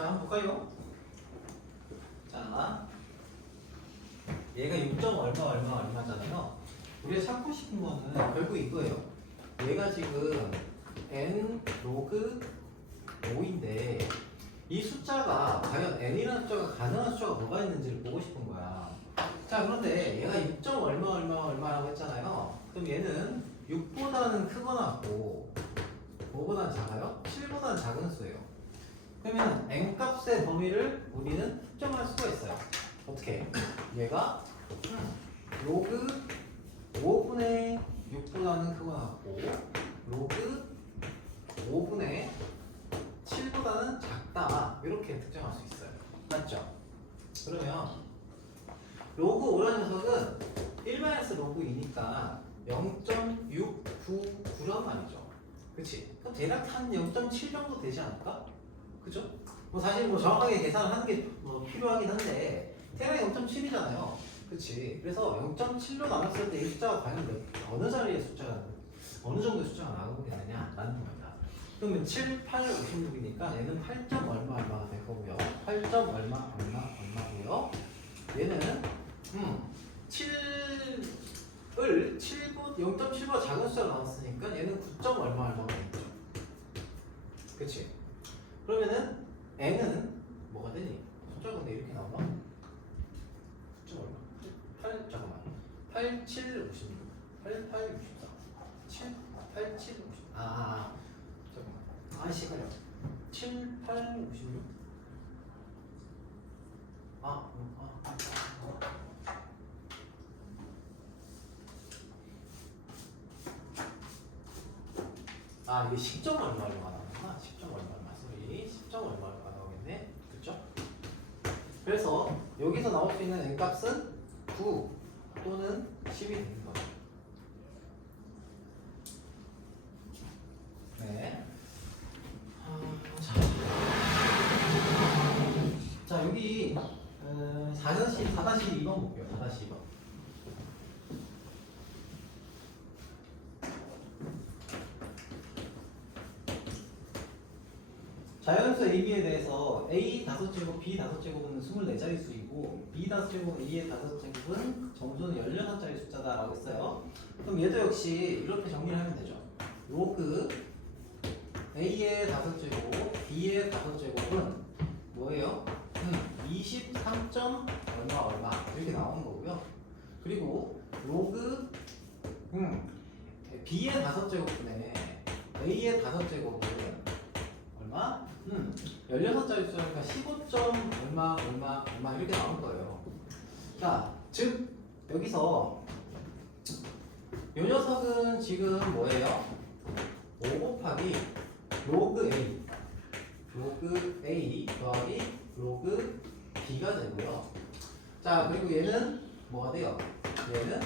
자, 한번 볼까요? 자, 얘가 6점 얼마잖아요. 우리가 찾고 싶은 거는 결국 이거예요. 얘가 지금 n 로그 5인데 이 숫자가 과연 n이라는 숫자가 가능한 숫자가 뭐가 있는지를 보고 싶은 거야. 자, 그런데 얘가 6점 얼마라고 했잖아요. 그럼 얘는 6보다는 크거나 같고 5보다는 작아요? 7보다는 작은 수예요. 그러면 n 값의 범위를 우리는 특정할 수가 있어요. 어떻게? 얘가 로그 5분의 6보다는 크거나 같고 로그 5분의 7보다는 작다. 이렇게 특정할 수 있어요. 맞죠? 그러면 로그 5라는 녀석은 1마이너스 로그 2니까 0.699란 말이죠. 그치? 그럼 대략 한 0.7 정도 되지 않을까? 그죠? 뭐 사실 뭐 정확하게 계산을 하는 게 뭐 필요하긴 한데 대략 0.7이잖아요. 그치? 그래서 0.7로 나눴을 때 이 숫자가 과연 어느 자리의 숫자가 어느 정도의 숫자가 나오겠느냐 라는 겁니다. 그러면 7, 8, 56이니까 얘는 8점 얼마가 될 거고요. 8점 얼마고요. 얘는 7을 0.7보다 작은 숫자로 나왔으니까 얘는 9점 얼마가 되겠죠. 그치? 그러면은 n은 뭐가 되니? 숫자가 근데 이렇게 나오나? 9점 얼마? 8, 7, 56 8, 8, 64 7, 8, 7, 50 잠깐만 헷갈려 7, 8, 56 이게 10점 얼마가 나오구나. 10점 얼마 소리 10점 얼마가 나오겠네. 그렇죠? 그래서 여기서 나올 수 있는 n값은 9 또는 10이 되는 거죠. 네. 자, 여기 4-2번 볼게요. 4-2번. 자연수 AB에 대해서 A 5제곱, B 5제곱은 24자릿수이고 B 5제곱, A의 5제곱은 정수는 16자리 숫자다라고 했어요. 그럼 얘도 역시 이렇게 정리를 하면 되죠. 로그 A의 5제곱, B의 5제곱은 뭐예요? 23점 얼마 이렇게 나오는 거고요. 그리고 로그 B의 5제곱분의 A의 5제곱은 얼마? 16자리 숫자니까 15점 얼마 이렇게 나온 거예요. 자, 즉 여기서 이 녀석은 지금 뭐예요? 5 곱하기 로그 A 더하기 로그 B가 되고요. 자, 그리고 얘는 뭐가 돼요? 얘는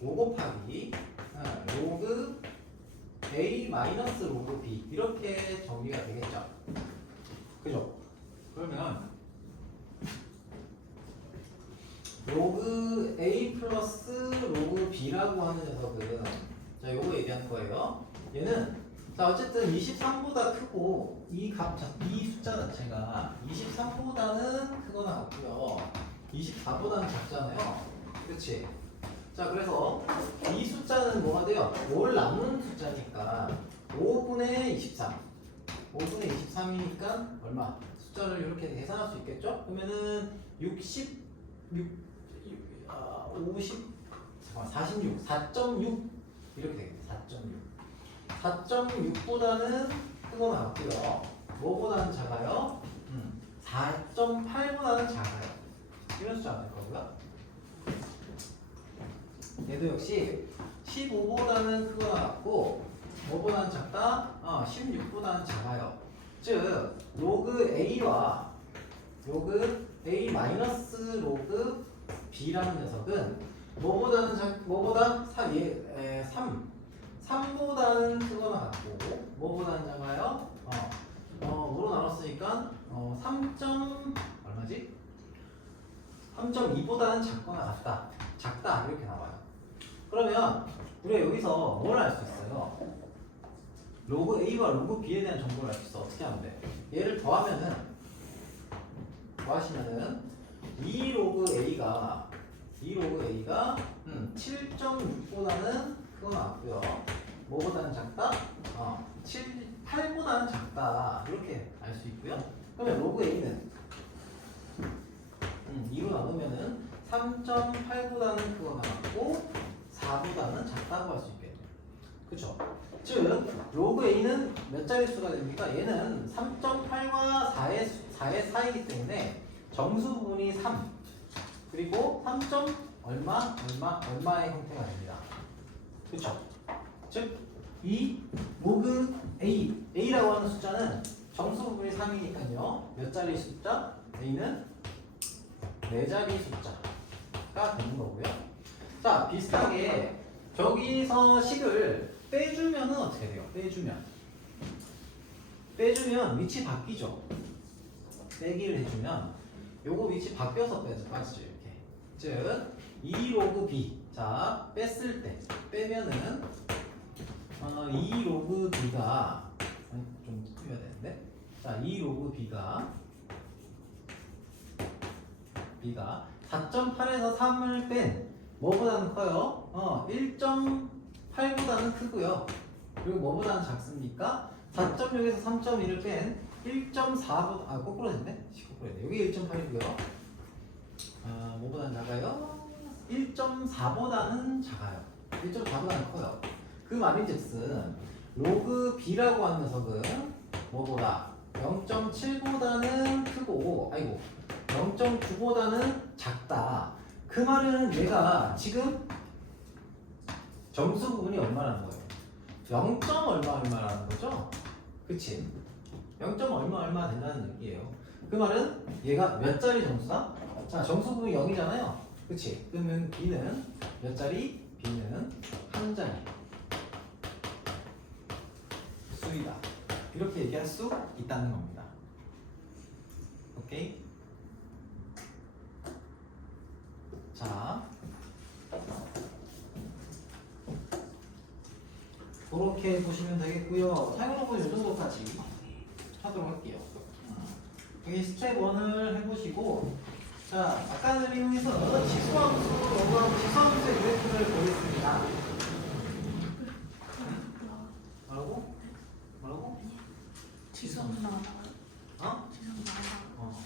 5 곱하기 로그 A 마이너스 로그 B 이렇게 정리가 되겠죠. 그죠? 그러면 로그 A 플러스 로그 B라고 하는 녀석은 자, 요거 얘기하는 거예요. 얘는 자, 어쨌든 23보다 크고 이 숫자 자체가 23보다는 크거나 같고요. 24보다는 작잖아요. 그렇지? 자, 그래서 이 숫자는 뭐가 돼요? 5를 남는 숫자니까 5분의 23 5분의 23이니까 얼마? 숫자를 이렇게 계산할 수 있겠죠? 그러면은 46 이렇게 되겠네. 4.6보다는 크거나 같고요. 뭐보다는 작아요? 4.8보다는 작아요. 이런 숫자가 될 거고요. 얘도 역시 15보다는 크거나 같고 뭐보다는 작다? 16보다는 작아요. 즉 로그 A와 로그 A 마이너스 로그 B라는 녀석은 뭐보다 3보다는 크거나 같고 뭐보다는 작아요? 5로 나눴으니까 3.얼마지? 3.2보다는 작거나 같다. 작다 이렇게 나와요. 그러면 우리가 여기서 뭘 알 수 있어요? 로그 A와 로그 B에 대한 정보를 알 수 있어. 어떻게 하면 돼? 얘를 더하시면은 2 로그 A가 7.6보다는 그거 나왔고요. 뭐보다는 작다? 8보다는 작다. 이렇게 알 수 있고요. 그러면 로그 A는 2로 나누면은 3.8보다는 그거 나왔고 4보다는 작다고 할 수 있겠죠. 그쵸? 즉 로그 A는 몇 자릿수가 됩니까? 얘는 3.8과 4의 사이이기 때문에 정수 부분이 3 그리고 3. 얼마의 형태가 됩니다. 그쵸? 즉 이 로그 A라고 하는 숫자는 정수 부분이 3이니까요. 몇 자리 숫자? A는 4자리 숫자가 되는 거고요. 자, 비슷하게 저기서 식을 빼주면은 어떻게 돼요? 빼주면 위치 바뀌죠. 빼기를 해주면 요거 위치 바뀌어서 빠지죠. 이렇게. 즉 2 로그 B. 자, 뺐을 때 빼면은 2 로그 B가 좀 띄워야 되는데. 자, 2 로그 B가 4.8에서 3을 뺀 뭐보다는 커요? 1.8보다는 크고요. 그리고 뭐보다는 작습니까? 4.6에서 3.1을 뺀 1.4보다 거꾸로 됐네? 거꾸로 됐네. 여기 1.8이고요. 뭐보다는 작아요? 1.4보다는 작아요. 1.4보다는 커요. 그 말인즉슨 로그 B라고 하는 녀석은 뭐보다 0.7보다는 크고 0.9보다는 작다. 그 말은 얘가 지금 점수 부분이 얼마라는 거예요? 0. 얼마라는 거죠? 그치? 0. 얼마 된다는 얘기예요. 그 말은 얘가 몇 자리 점수다? 자, 정수 부분이 0이잖아요. 그치? 그러면 B는 몇 자리? B는 한 자리 수이다. 이렇게 얘기할 수 있다는 겁니다. 오케이? 자, 그렇게 보시면 되겠고요. 사용법은 이 정도까지 하도록 할게요. 여기 스텝 1을 해보시고, 자, 아까를 이용해서 지수함수의 그래프를 보겠습니다. 뭐라고? 지수함수 나와요. 어? 지수함수 나와요.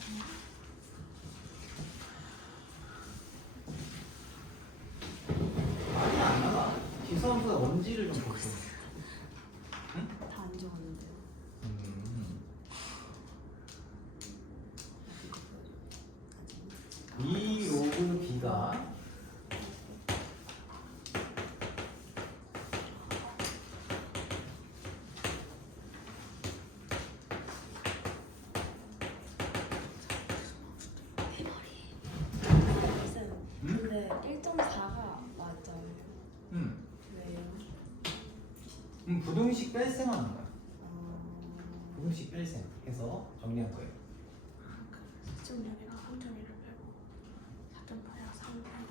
많이 안 나가. 지수함수가 뭔지를 좀 볼게요. 다 안 적었는데요. 2 로그 B가 근데 1.4가 맞잖아요. 왜요? 부등식 뺄셈 하는 거야. 부등식 뺄셈 해서 정리한 거예요. 4.0이랑 3.1을 빼고 4.8이랑 3을 빼고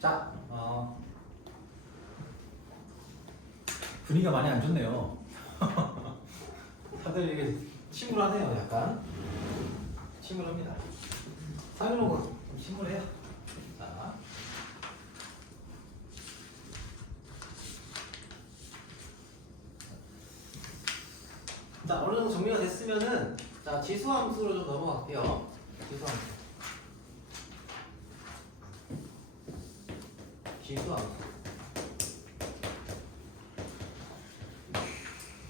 자, 분위기가 많이 안 좋네요. 다들 이게 침울하네요, 약간. 침울합니다. 사연호가 좀 침울해요. 자, 어느 정도 정리가 됐으면은, 자, 지수함수로 좀 넘어갈게요. 지수함수.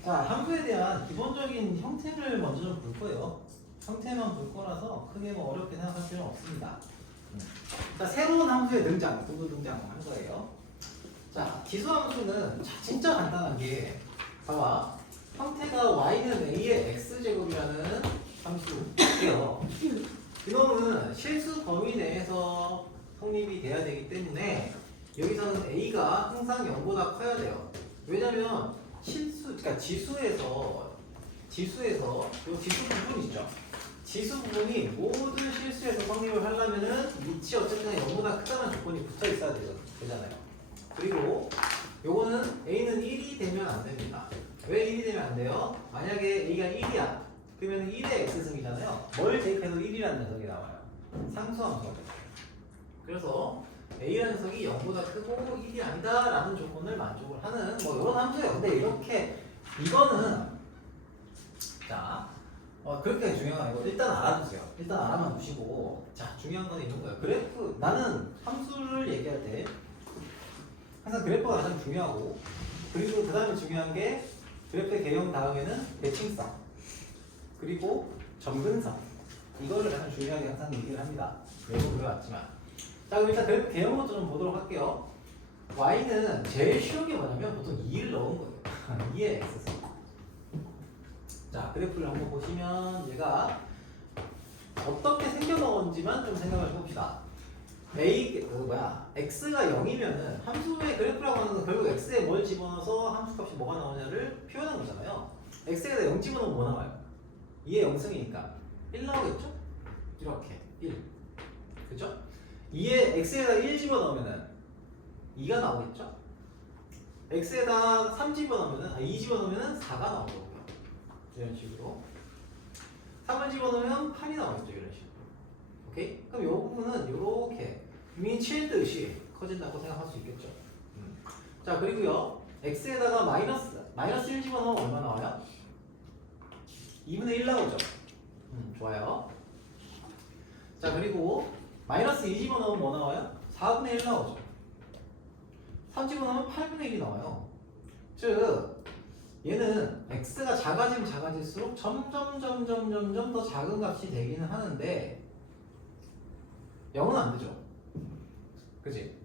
자, 함수에 대한 기본적인 형태를 먼저 좀 볼 거예요. 형태만 볼 거라서 크게 뭐 어렵게 생각할 필요는 없습니다. 자, 새로운 함수의 등장, 두분 등장한 거예요. 자, 지수함수는 진짜 간단한 게 봐봐. 형태가 y는 a의 x제곱이라는 함수예요. 이거는 실수 범위 내에서 성립이 돼야 되기 때문에 여기서는 a가 항상 0보다 커야 돼요. 왜냐면 그러니까 지수에서 이 지수 부분 있죠. 지수 부분이 모든 실수에서 성립을 하려면은 밑이 어쨌든 0보다 크다는 조건이 붙어 있어야 되잖아요. 그리고 요거는 a는 1이 되면 안 됩니다. 왜 1이 되면 안 돼요? 만약에 a가 1이야. 그러면 1의 x승이잖아요. 뭘 대입해도 1이라는 녀석이 나와요. 상수함수. 그래서 a라는 녀석이 0보다 크고 1이 아니다라는 조건을 만족을 하는 뭐 이런 함수예요. 근데 이렇게 이거는 자 그렇게 중요한 거 아니고 일단 알아두세요. 일단 알아만 두시고 자 중요한 건 이런 거예요. 그래프 나는 함수를 얘기할 때 항상 그래프가 가장 중요하고 그리고 그 다음에 중요한 게 그래프의 개형 다음에는 대칭성 그리고 점근성 이거를 가장 중요하게 항상 얘기를 합니다. 매우 그래왔지만 자 그럼 일단 그래프 개형부터 좀 보도록 할게요. y는 제일 쉬운 게 뭐냐면 보통 2를 넣은 거예요. 2의 x승. 자 그래프를 한번 보시면 얘가 어떻게 생겨나온지만 좀 생각을 해봅시다. x가 0이면은 함수의 그래프라고 하는 건 결국 x에 뭘 집어넣어서 함수값이 뭐가 나오냐를 표현한 거잖아요. x에다 0 집어넣으면 뭐 나와요? 2의 0승이니까 1 나오겠죠? 이렇게 1 그죠? 2에 x에다 1 집어넣으면은 2가 나오겠죠? x에다 3 집어넣으면은 2 집어넣으면은 4가 나오고요. 이런 식으로 3을 집어넣으면 8이 나오겠죠? 이런 식으로. 오케이? 그럼 이 부분은 이렇게 미치듯이 커진다고 생각할 수 있겠죠? 자 그리고요 x에다가 마이너스 1 집어넣으면 얼마 나와요? 2분의 1 나오죠? 좋아요. 자 그리고 마이너스 2 집어넣으면 뭐 나와요? 4분의 1 나오죠? 3 집어넣으면 8분의 1이 나와요. 즉 얘는 x가 작아지면 작아질수록 점점 더 작은 값이 되기는 하는데 0은 안 되죠. 그치?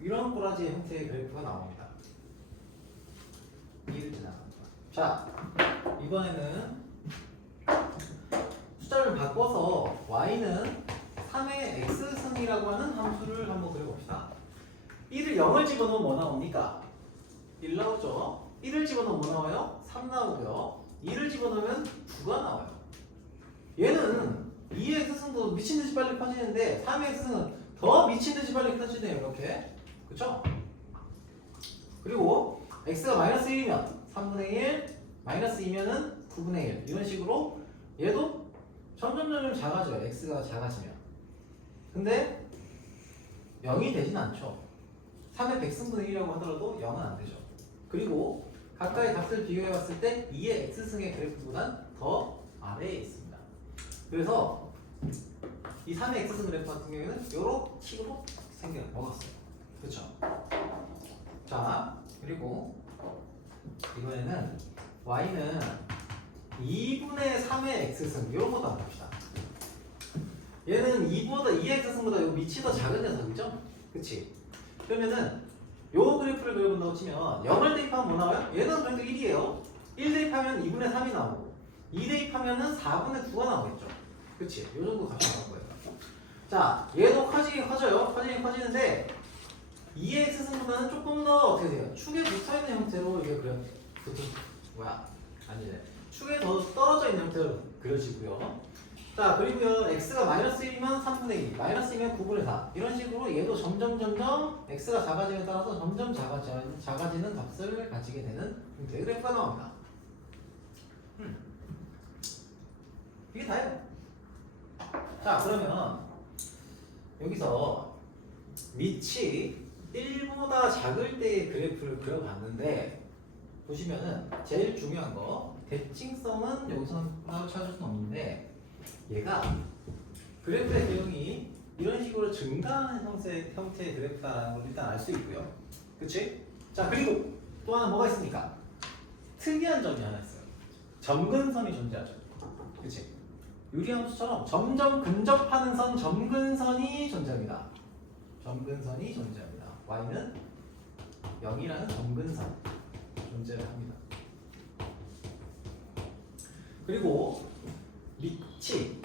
이런 꼬라지 형태의 그래프가 나옵니다. 2를 지나갑니다. 자, 이번에는 숫자를 바꿔서 y는 3의 x승이라고 하는 함수를 한번 그려봅시다. 1을 0을 집어넣으면 뭐 나옵니까? 1 나오죠? 1을 집어넣으면 뭐 나와요? 3 나오고요. 2를 집어넣으면 9가 나와요. 얘는 2의 x승도 미친듯이 빨리 커지는데 3의 x승은 더 미친듯이 빨리 커지네요. 이렇게. 그쵸? 그리고 x가 마이너스 1이면 3분의 1, 마이너스 2면은 9분의 1 이런 식으로 얘도 점점 작아져요. x가 작아지면. 근데 0이 되진 않죠. 3의 100승분의 1이라고 하더라도 0은 안 되죠. 그리고 각각의 값을 비교해 봤을 때 2의 x승의 그래프보단 더 아래에 있습니다. 그래서 이 3의 x승 그래프 같은 경우에는 이런 식으로 생겨먹었어요. 그렇죠? 자, 그리고 이번에는 y는 2분의 3의 x승 이런 것도 한번 봅시다. 얘는 2의 x승보다 요 밑이 더 작은 녀석이죠? 그치? 그러면은 요 그래프를 그려본다고 치면 0을 대입하면 뭐 나와요? 얘는 그래도 1이에요. 1 대입하면 2분의 3이 나오고 2 대입하면은 4분의 9가 나오겠죠? 그치? 요 정도 값이 나올 거예요. 자, 얘도 커지긴 커져요. 커지긴 커지는데 2의 x승보다는 조금 더 어떻게 돼요? 축에 붙어있는 형태로 이게 축에 더 떨어져 있는 형태로 그려지고요. 자, 그리고요 x가 마이너스 1이면 3분의 2, 마이너스 2면 9분의 4 이런 식으로 얘도 점점 x가 작아짐에 따라서 점점 작아지는 값을 가지게 되는 형태의 그래프가 나옵니다. 이게 다예요. 자, 그러면 여기서 밑이 1보다 작을 때의 그래프를 그려봤는데 보시면은 제일 중요한 거 대칭성은 여기서는 바로 찾을 수는 없는데 얘가 그래프의 개형이 이런 식으로 증가하는 형태의 그래프다라는 걸 일단 알 수 있고요. 그치? 자, 그리고 또 하나 뭐가 있습니까? 특이한 점이 하나 있어요. 점근선이 존재하죠. 그치? 유리함수처럼 점점 근접하는 선 점근선이 존재합니다. 점근선이 존재합니다. y는 0이라는 점근선 존재를 합니다. 그리고 밑이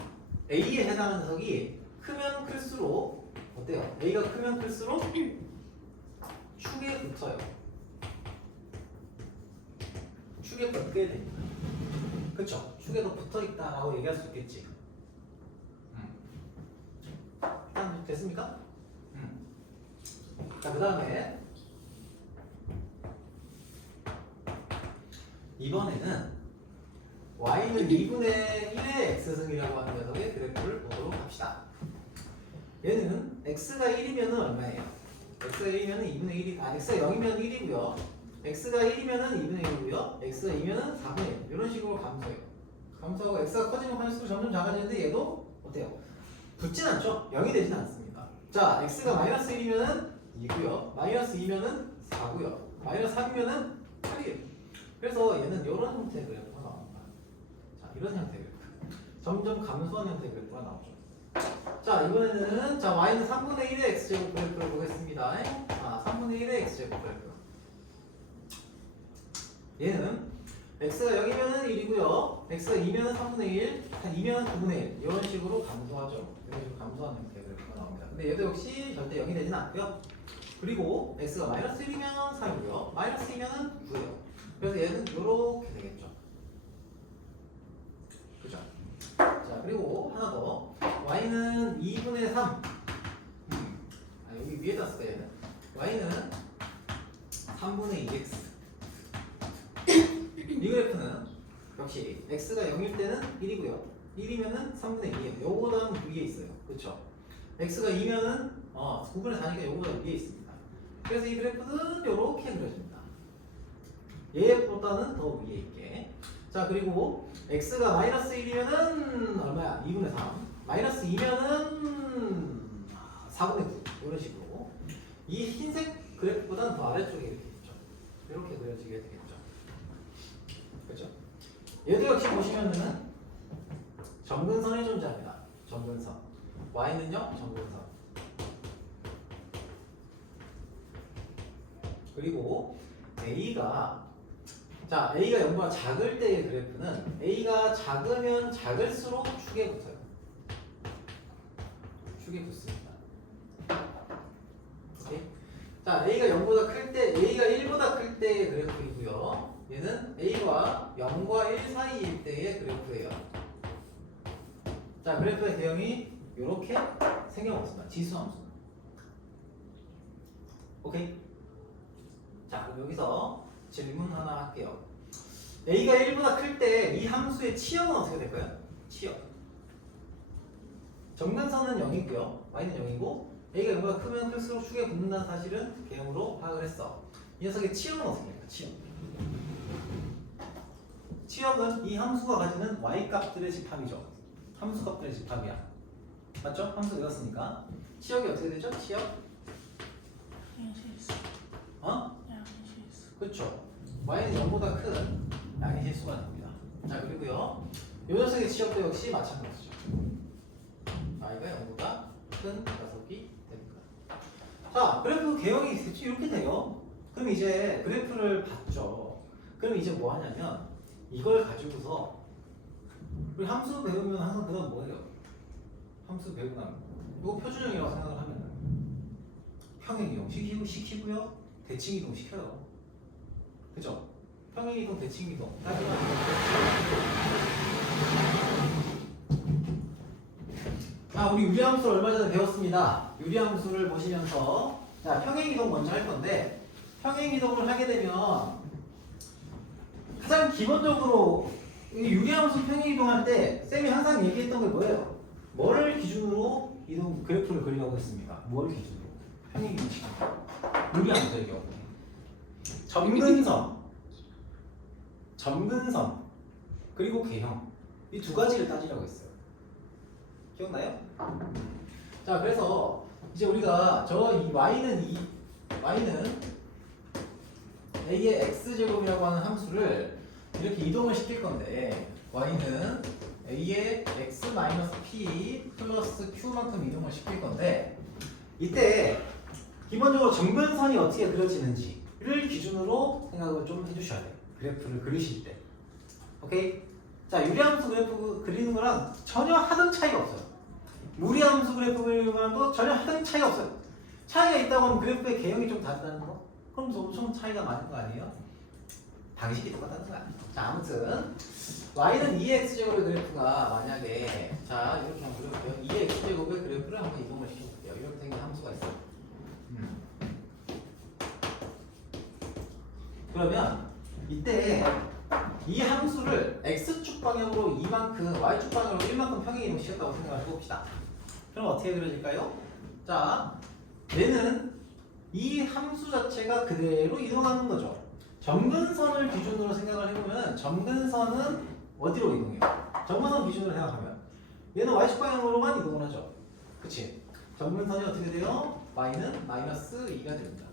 A에 해당하는 녀석이 크면 클수록 어때요? A가 크면 클수록 축에 붙어요. 축에 붙게 됩니다. 그쵸? 축에 더 붙어있다라고 얘기할 수 있겠지. 일단 됐습니까? 자, 그 다음에 이번에는 y는 2분의 1의 x승이라고 하는 녀석의 그래프를 보도록 합시다. 얘는 x가 1이면 얼마예요? x가 1이면 2분의 1이, x가 0이면 1이고요. x가 1이면 2분의 1이고요. x가 2면 4분의 1. 이런 식으로 감소해요. 감소하고 x가 커지면 커질수록 점점 작아지는데 얘도 어때요? 붙진 않죠? 0이 되진 않습니다. 자, x가 마이너스 1이면 2고요. 마이너스 2면 4고요. 마이너스 3이면 8이에요. 그래서 얘는 이런 형태의 그래프가 나옵니다. 자, 이런 형태의 그래프. 점점 감소하는 형태의 그래프가 나오죠. 자, 이번에는 자 y는 3분의 1의 x제곱 그래프를 보겠습니다. 3분의 1의 x제곱 그래프. 얘는 x가 0이면 1이고요. x가 2면 3분의 1, 2면 9분의 1 이런 식으로 감소하죠. 이런 식으로 감소하는 형태의 그래프가 나옵니다. 근데 얘도 역시 절대 0이 되진 않고요. 그리고 x가 마이너스 1이면 3이고요. 마이너스 2면 9예요. 그래서 얘는 이렇게 되겠죠. 그죠? 자, 그리고 하나 더. y는 2분의 3. 여기 위에다 쓸까 얘는? y는 3분의 2x. 이 그래프는 역시 x가 0일 때는 1이고요. 1이면은 3분의 2예요. 요거보다는 위에 있어요. 그렇죠? x가 2면은 9분의 4니까 요거보다 위에 있습니다. 그래서 이 그래프는 이렇게 그려집니다. 얘보다는 더 위에 있게. 자, 그리고 x가 마이너스 1이면은 얼마야? 2분의 3. 마이너스 2면은 4분의 9. 이런 식으로. 이 흰색 그래프보다는 더 아래쪽에 이렇게 있죠. 이렇게 그려지게 되겠죠. 그렇죠? 얘도 역시 보시면은 점근선이 존재합니다. 점근선. y는요, 점근선. 그리고 a가 0보다 작을 때의 그래프는 a가 작으면 작을수록 축에 붙어요. 축에 붙습니다. 오케이? 자, a가 0보다 클 때, a가 1보다 클 때의 그래프이고요. 얘는 a가 0과 1 사이일 때의 그래프예요. 자, 그래프의 대형이 이렇게 생겨먹습니다. 지수함수. 오케이? 자, 그럼 여기서 질문 하나 할게요. a가 1보다 클 때 이 함수의 치역은 어떻게 될까요? 치역. 정근선은 0이고요. y는 0이고 a가 0보다 크면 클수록 축에 붙는다는 사실은 개형으로 파악을 했어. 이 녀석의 치역은 어떻게 될까요? 치역. 치역은 이 함수가 가지는 y 값들의 집합이죠. 함수 값들의 집합이야. 맞죠? 함수 외웠으니까. 치역이 어떻게 되죠? 치역? 실수. 실수. 그렇죠. y는 0보다 큰 양의 실수가 됩니다. 자, 그리고요. 이 녀석의 치역도 역시 마찬가지죠. y가 0보다 큰 녀석이 됩니다. 자, 그래프 개형이 대충 이렇게 돼요. 그럼 이제 그래프를 봤죠. 그럼 이제 뭐 하냐면 이걸 가지고서 우리 함수 배우면 항상 그다음 뭐예요? 함수 배우고 나면 이거 표준형이라고 생각을 하면 평행이동 시키고요. 대칭이동 시켜요. 그죠? 평행이동, 대칭이동. 우리 유리함수를 얼마 전에 배웠습니다. 유리함수를 보시면서 자, 평행이동 먼저 할 건데 평행이동을 하게 되면 가장 기본적으로 이 유리함수 평행이동할 때 쌤이 항상 얘기했던 게 뭐예요? 뭐를 기준으로 이동 그래프를 그리라고 했습니까? 뭘 기준으로? 평행이동 시키는 유리함수의 경우 점근선 그리고 개형 이 두 가지를 따지라고 했어요. 기억나요? 자, 그래서 이제 우리가 이 y는 a의 x제곱이라고 하는 함수를 이렇게 이동을 시킬 건데 y는 a의 x-p 플러스 q만큼 이동을 시킬 건데 이때 기본적으로 점근선이 어떻게 그려지는지를 기준으로 생각을 좀 해주셔야 돼요. 그래프를 그리실 때. 오케이? 자, 유리함수 그래프 그리는 거랑 전혀 하등 차이가 없어요. 무리함수 그래프 그리는 거랑도 전혀 하등 차이가 없어요. 차이가 있다고 하면 그래프의 개형이 좀 다르다는 거? 그럼 엄청 차이가 많은 거 아니에요? 방식이 똑같다는 거야. 자, 아무튼 y는 2x제곱의 그래프가 만약에 자, 이렇게 한번 그려볼게요. 2x제곱의 그래프를 한번 이동을 시켜볼게요. 이렇게 그러면 이때 이 함수를 x축 방향으로 2만큼, y축 방향으로 1만큼 평행 이동시켰다고 생각해 봅시다. 그럼 어떻게 그려질까요? 자, 얘는 이 함수 자체가 그대로 이동하는 거죠. 점근선을 기준으로 생각을 해보면 점근선은 어디로 이동해요? 점근선 기준으로 생각하면 얘는 y축 방향으로만 이동을 하죠. 그치? 점근선이 어떻게 돼요? y는 마이너스 2가 됩니다.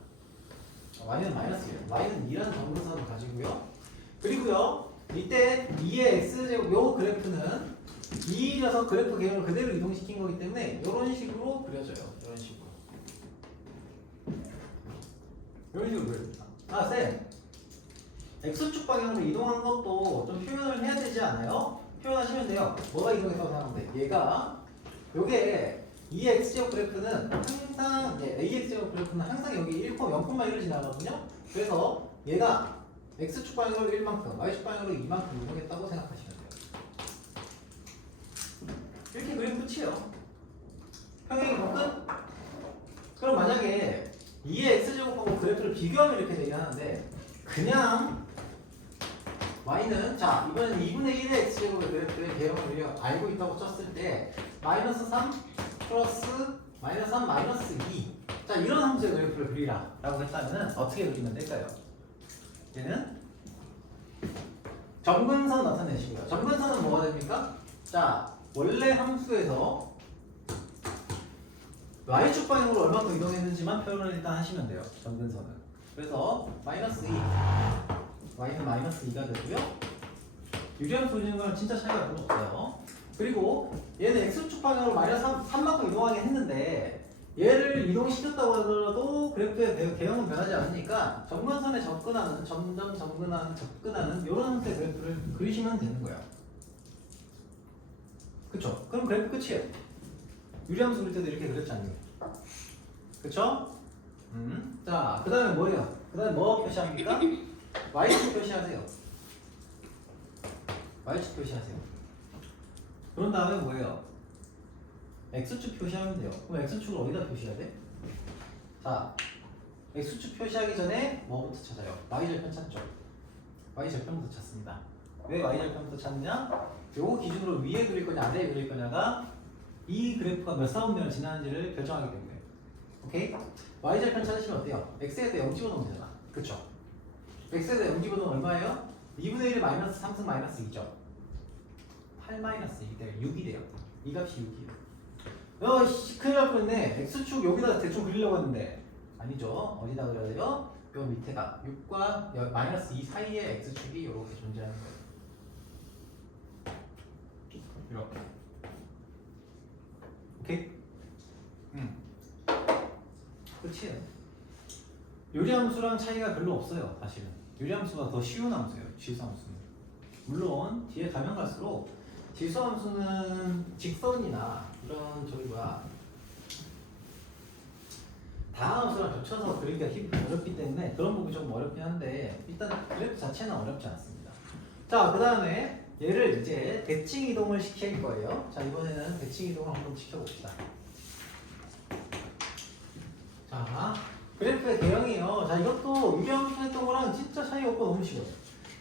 y는 마이너스 2, y는 2라는 점근선을 가지고요. 그리고요, 이때 2의 x제곱, 요 그래프는 2려서 그래프 개형을 그대로 이동시킨 거기 때문에 이런 식으로 그려져요. 이런 식으로. 이런 식으로 그려집니다. 아, 쌤. x축 방향으로 이동한 것도 좀 표현을 해야 되지 않아요? 표현하시면 돼요. 뭐가 이동했다고 생각하면 돼? 얘가, 요게 2x제곱 그래프는 항상, ax제곱 그래프는 항상 여기 0,1을 지나가거든요? 그래서 얘가 x축 방향으로 1만큼, y축 방향으로 2만큼 이동했다고 생각하시면 돼요. 이렇게 그리면 끝이에요. 평행이 끝? 그럼 만약에 2의 x제곱하고 그래프를 비교하면 이렇게 되긴 하는데 그냥 y는 자 이번엔 2분의 1의 x제곱의 그래프의 개형을 우리가 알고 있다고 쳤을 때 마이너스 3 플러스 마이너스 3 마이너스 2 자 이런 함수의 그래프를 그리라 라고 했다면 어떻게 그리면 될까요? 얘는 점근선 나타내시고요. 점근선은 뭐가 됩니까? 자 원래 함수에서 y축 방향으로 얼마큼 이동했는지만 표현을 일단 하시면 돼요. 점근선은. 그래서 마이너스 2 y는 마이너스 2가 되고요. 유리함수 그리는 거랑 진짜 차이가 별로 없어요. 그리고 얘는 x축 방향으로 마이너스 3만큼 이동하긴 했는데 얘를 이동시켰다고 하더라도 그래프의 개형은 변하지 않으니까 점근선에 접근하는 점점 접근하는 이런 함수의 그래프를 그리시면 되는 거예요. 그쵸? 그럼 그래프 끝이에요. 유리함수 그릴 때도 이렇게 그렸지 않나요? 그쵸? 자, 그 다음에 뭐예요? 그 다음에 뭐 표시합니까? y축 표시하세요. y축 표시하세요. 그런 다음에 뭐예요? x축 표시하면 돼요. 그럼 x축을 어디다 표시해야 돼? 자, x축 표시하기 전에 뭐부터 찾아요? y절편 찾죠? y절편부터 찾습니다. 왜 y절편부터 찾느냐? 요거 기준으로 위에 그릴 거냐 아래에 그릴 거냐가 이 그래프가 몇 사분면을 지나는지를 결정하기 때문에 오케이? y절편 찾으시면 어때요? x에다 0 집어넣으면 되잖아. 그쵸? x에다 0 집어넣으면 얼마예요? 2분의 1의 마이너스 3승 마이너스 2죠. 8 마이너스 2 돼요. 6이 돼요. 이 값이 6이에요. 씨, 큰일 날 뻔했네. x축 여기다 대충 그리려고 했는데 아니죠. 어디다 그려야 돼요? 요 밑에다 6과 마이너스 2 사이에 x축이 이렇게 존재하는 거예요. 이렇게. 오케이? 끝이에요. 유리함수랑 차이가 별로 없어요. 사실은 유리함수가 더 쉬운 함수예요. 지수함수는. 물론 뒤에 가면 갈수록 지수함수는 직선이나 이런 다함수랑 겹쳐서 그리기가 어렵기 때문에 그런 부분이 좀 어렵긴 한데 일단 그래프 자체는 어렵지 않습니다. 자, 그 다음에 얘를 이제 대칭 이동을 시킬 거예요. 자, 이번에는 대칭 이동을 한번 시켜봅시다. 자, 그래프의 개형이에요. 자, 이것도 유리함수 했던 거랑 진짜 차이가 없고 너무 쉬워요.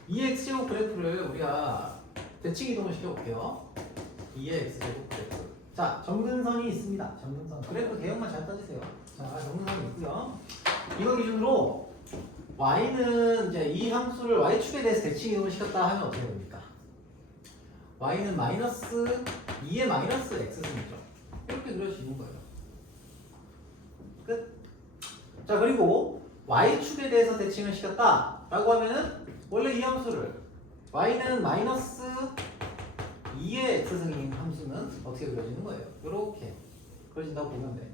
2x제곱 그래프를 우리가 대칭 이동을 시켜볼게요. 2의 x제곱 그래프. 자, 점근선이 있습니다. 점근선. 그래프 개형만 잘 따지세요. 자, 점근선이 있고요. 이거 기준으로 y는 이제 이 함수를 y축에 대해서 대칭 이동을 시켰다 하면 어떻게 됩니까? y는 마이너스 2의 마이너스 x승이죠. 이렇게 그릴 수 있는 거예요. 끝. 자, 그리고 y축에 대해서 대칭을 시켰다 라고 하면은 원래 이 함수를 y는 마이너스 2의 x승인 함수는 어떻게 그려지는 거예요? 이렇게 그려진다고 보면 돼.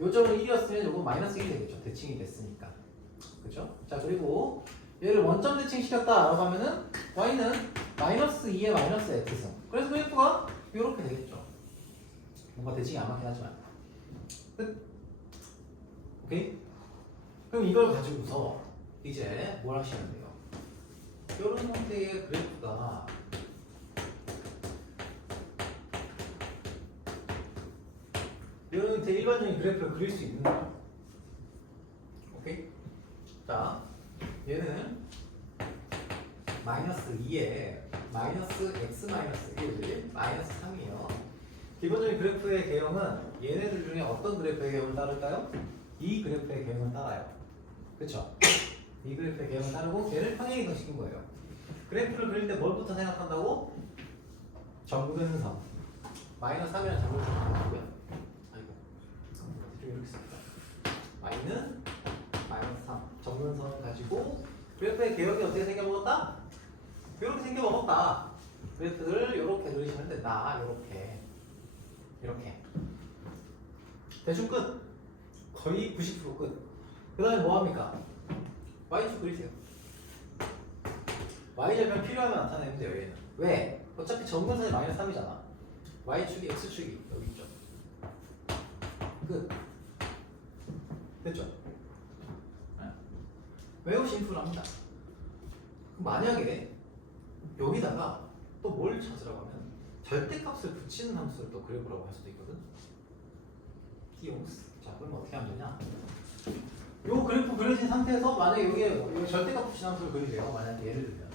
요점은 1이었으면 요건 마이너스 1이 되겠죠. 대칭이 됐으니까. 그죠? 자, 그리고 얘를 원점 대칭 시켰다 라고 하면은 y는 마이너스 2의 마이너스 x승. 그래서 그래프가 이렇게 되겠죠. 뭔가 대칭이 안 맞긴 하지만. 끝. 오케이? 그럼 이걸 가지고서 이제 뭘 하시면 돼요? 이런 형태의 그래프가 이런 형태의 일반적인 그래프를 그릴 수 있는 거예요. 오케이? 자, 얘는 마이너스 2에 마이너스 x 마이너스 1, 마이너스 3이에요. 기본적인 그래프의 개형은 얘네들 중에 어떤 그래프의 개형을 따를까요? 이 그래프의 개형을 따라요. 그쵸? 이 그래프의 개형을 따르고 얘를 평행 이동시킨 거예요. 그래프를 그릴 때 뭘부터 생각한다고? 정근선. 마이너스 3이라는 정근선을 생각하고요. 아이고, 좀 이렇게 씁니다. 마이너스 3. 정근선을 가지고 그래프의 개형이 어떻게 생겨먹었다? 이렇게 생겨먹었다. 그래프를 이렇게 그리시면 된다. 이렇게. 대충 끝. 거의 90% 끝. 그 다음에 뭐합니까? Y축 그리세요. Y절편 필요하면 나타내면 돼요. 얘는. 왜? 어차피 정근선이 마이너스 3이잖아. Y축이 X축이 여기 있죠. 끝. 됐죠? 네. 매우 심플합니다. 만약에 여기다가 또 뭘 찾으라고 하면 절대값을 붙이는 함수를 또 그려보라고 할 수도 있거든. 띠용스. 자, 그럼 어떻게 하면 되냐? 요 그래프 그려진 상태에서 만약에 여기에 절대값 붙이는 함수를 그리래요. 만약에 예를 들면.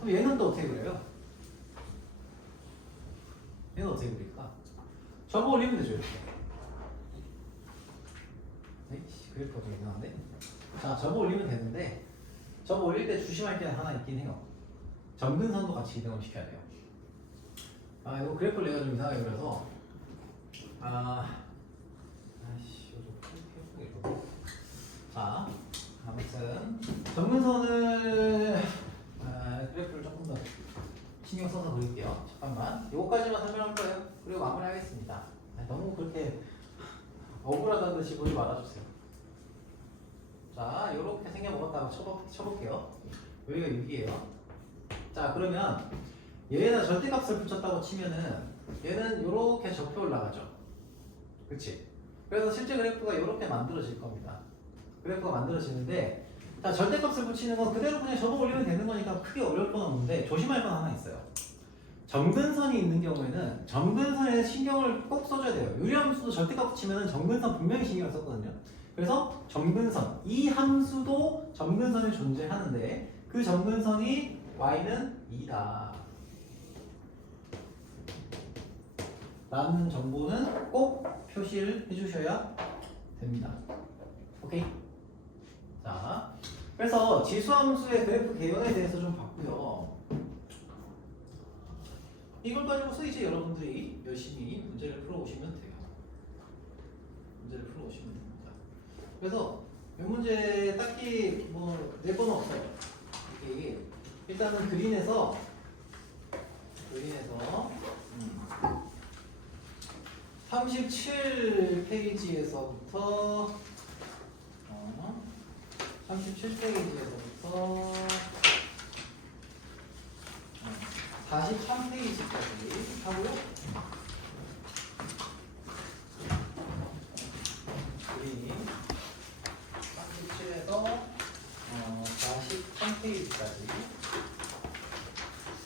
그럼 얘는 또 어떻게 그려요? 얘는 어떻게 그릴까? 접어 올리면 되죠, 이렇게. 에이씨, 그래프가 좀 이상한데? 자, 접어 올리면 되는데, 접어 올릴 때 조심할 게 하나 있긴 해요. 정근선도 같이 이동을 시켜야 돼요. 아, 이거 그래프를 내가 좀 이상하게 그려서, 자, 아무튼 정근선을 그래프를 조금 더 신경 써서 그릴게요. 잠깐만, 요거까지만 설명할 거예요. 그리고 마무리하겠습니다. 너무 그렇게 억울하다는 듯이 보지 말아주세요. 자, 요렇게 생겨먹었다고 쳐볼게요. 여기가 6이에요. 자, 그러면 얘에다 절대값을 붙였다고 치면은 얘는 요렇게 접혀 올라가죠. 그치? 그래서 실제 그래프가 요렇게 만들어질 겁니다. 그래프가 만들어지는데, 자, 절대값을 붙이는 건 그대로 그냥 접어 올리면 되는 거니까 크게 어려울 건 없는데 조심할 건 하나 있어요. 정근선이 있는 경우에는 정근선에 신경을 꼭 써줘야 돼요. 유리함수도 절대값 붙이면 정근선 분명히 신경을 썼거든요. 그래서 정근선, 이 함수도 정근선이 존재하는데 그 정근선이 y는 2다 라는 정보는 꼭 표시를 해주셔야 됩니다. 오케이? 자, 그래서 지수함수의 그래프 개형에 대해서 좀 봤고요. 이걸 가지고서 이제 여러분들이 열심히 문제를 풀어오시면 돼요. 문제를 풀어오시면 됩니다. 그래서 이 문제 딱히 뭐 내거는 없어요. 이게 일단은 그린에서 37페이지에서부터 37페이지에서부터 43페이지까지 하고요. 그림이 37에서 43페이지까지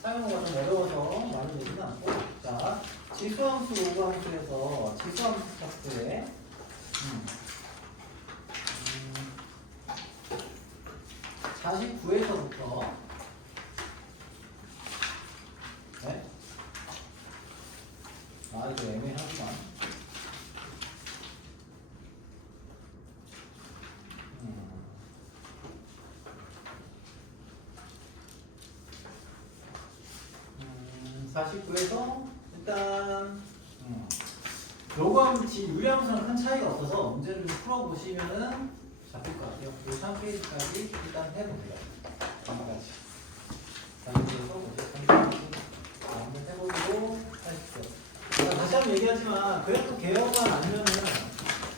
사용어가 좀 어려워서 많이 되지는 않고, 자, 지수함수 로그함수에서 지수함수 파트에 49에서부터 네? 아, 이거 애매하구만. 49에서 일단 로그함 유리함수랑 큰 차이가 없어서 문제를 좀 풀어보시면은 잡힐 것 같아요. 이 3페이지까지 일단 해보세요. 한번까지. 자, 여기서 한번 해보고 하십시오. 자, 다시 한번 얘기하지만 그래프 개혁만 아니면은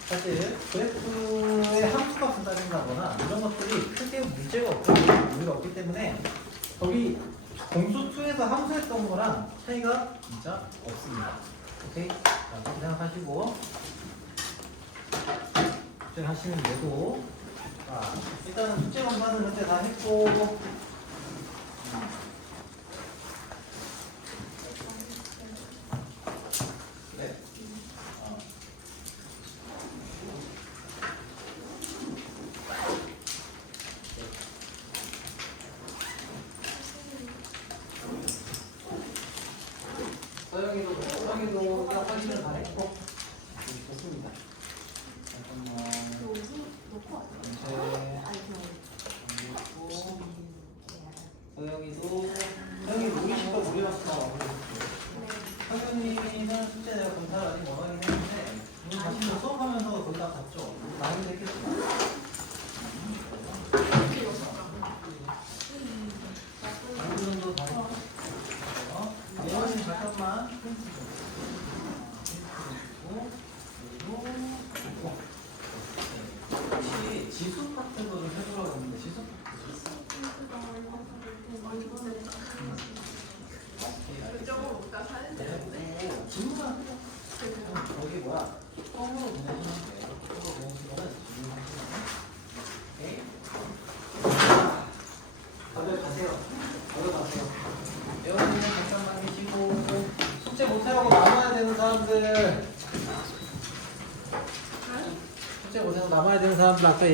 사실 그래프의 함수값을 따진다거나 이런 것들이 크게 문제가 없기 때문에 거기 공수 2에서 함수했던 거랑 차이가 진짜 없습니다. 오케이? 자, 그렇게 생각하시고 하시면 되고, 자, 일단은 숙제 공부는 현재 다 했고, 네. 잠깐만. 그 옷은 놓고 왔어요. 네. 아니 그냥 그리고 서영이도 우리 시가 무리였어. 서영이는 숙제 내가 검사를 아직 원하긴 했는데 오늘 자신도 수업하면서 거의 다 봤죠. 많이 됐겠지만. 어느 정도 다 봤어. 예원이 잠깐만. 혹시 지수 같은 거 좀 해보라고 했는데 지수? 그쪽으로 못 가 사는 네. 질문만 거기 뭐야? form으로 보내시면 돼요. form으로 보내시면은 질문하시면 오케이? 다들 가세요. 다들 가세요. 여러분은 잠깐만 계시고 숙제 못하고 남아야 되는 사람들 숙제 못하고 남아야 되는 사람들 아까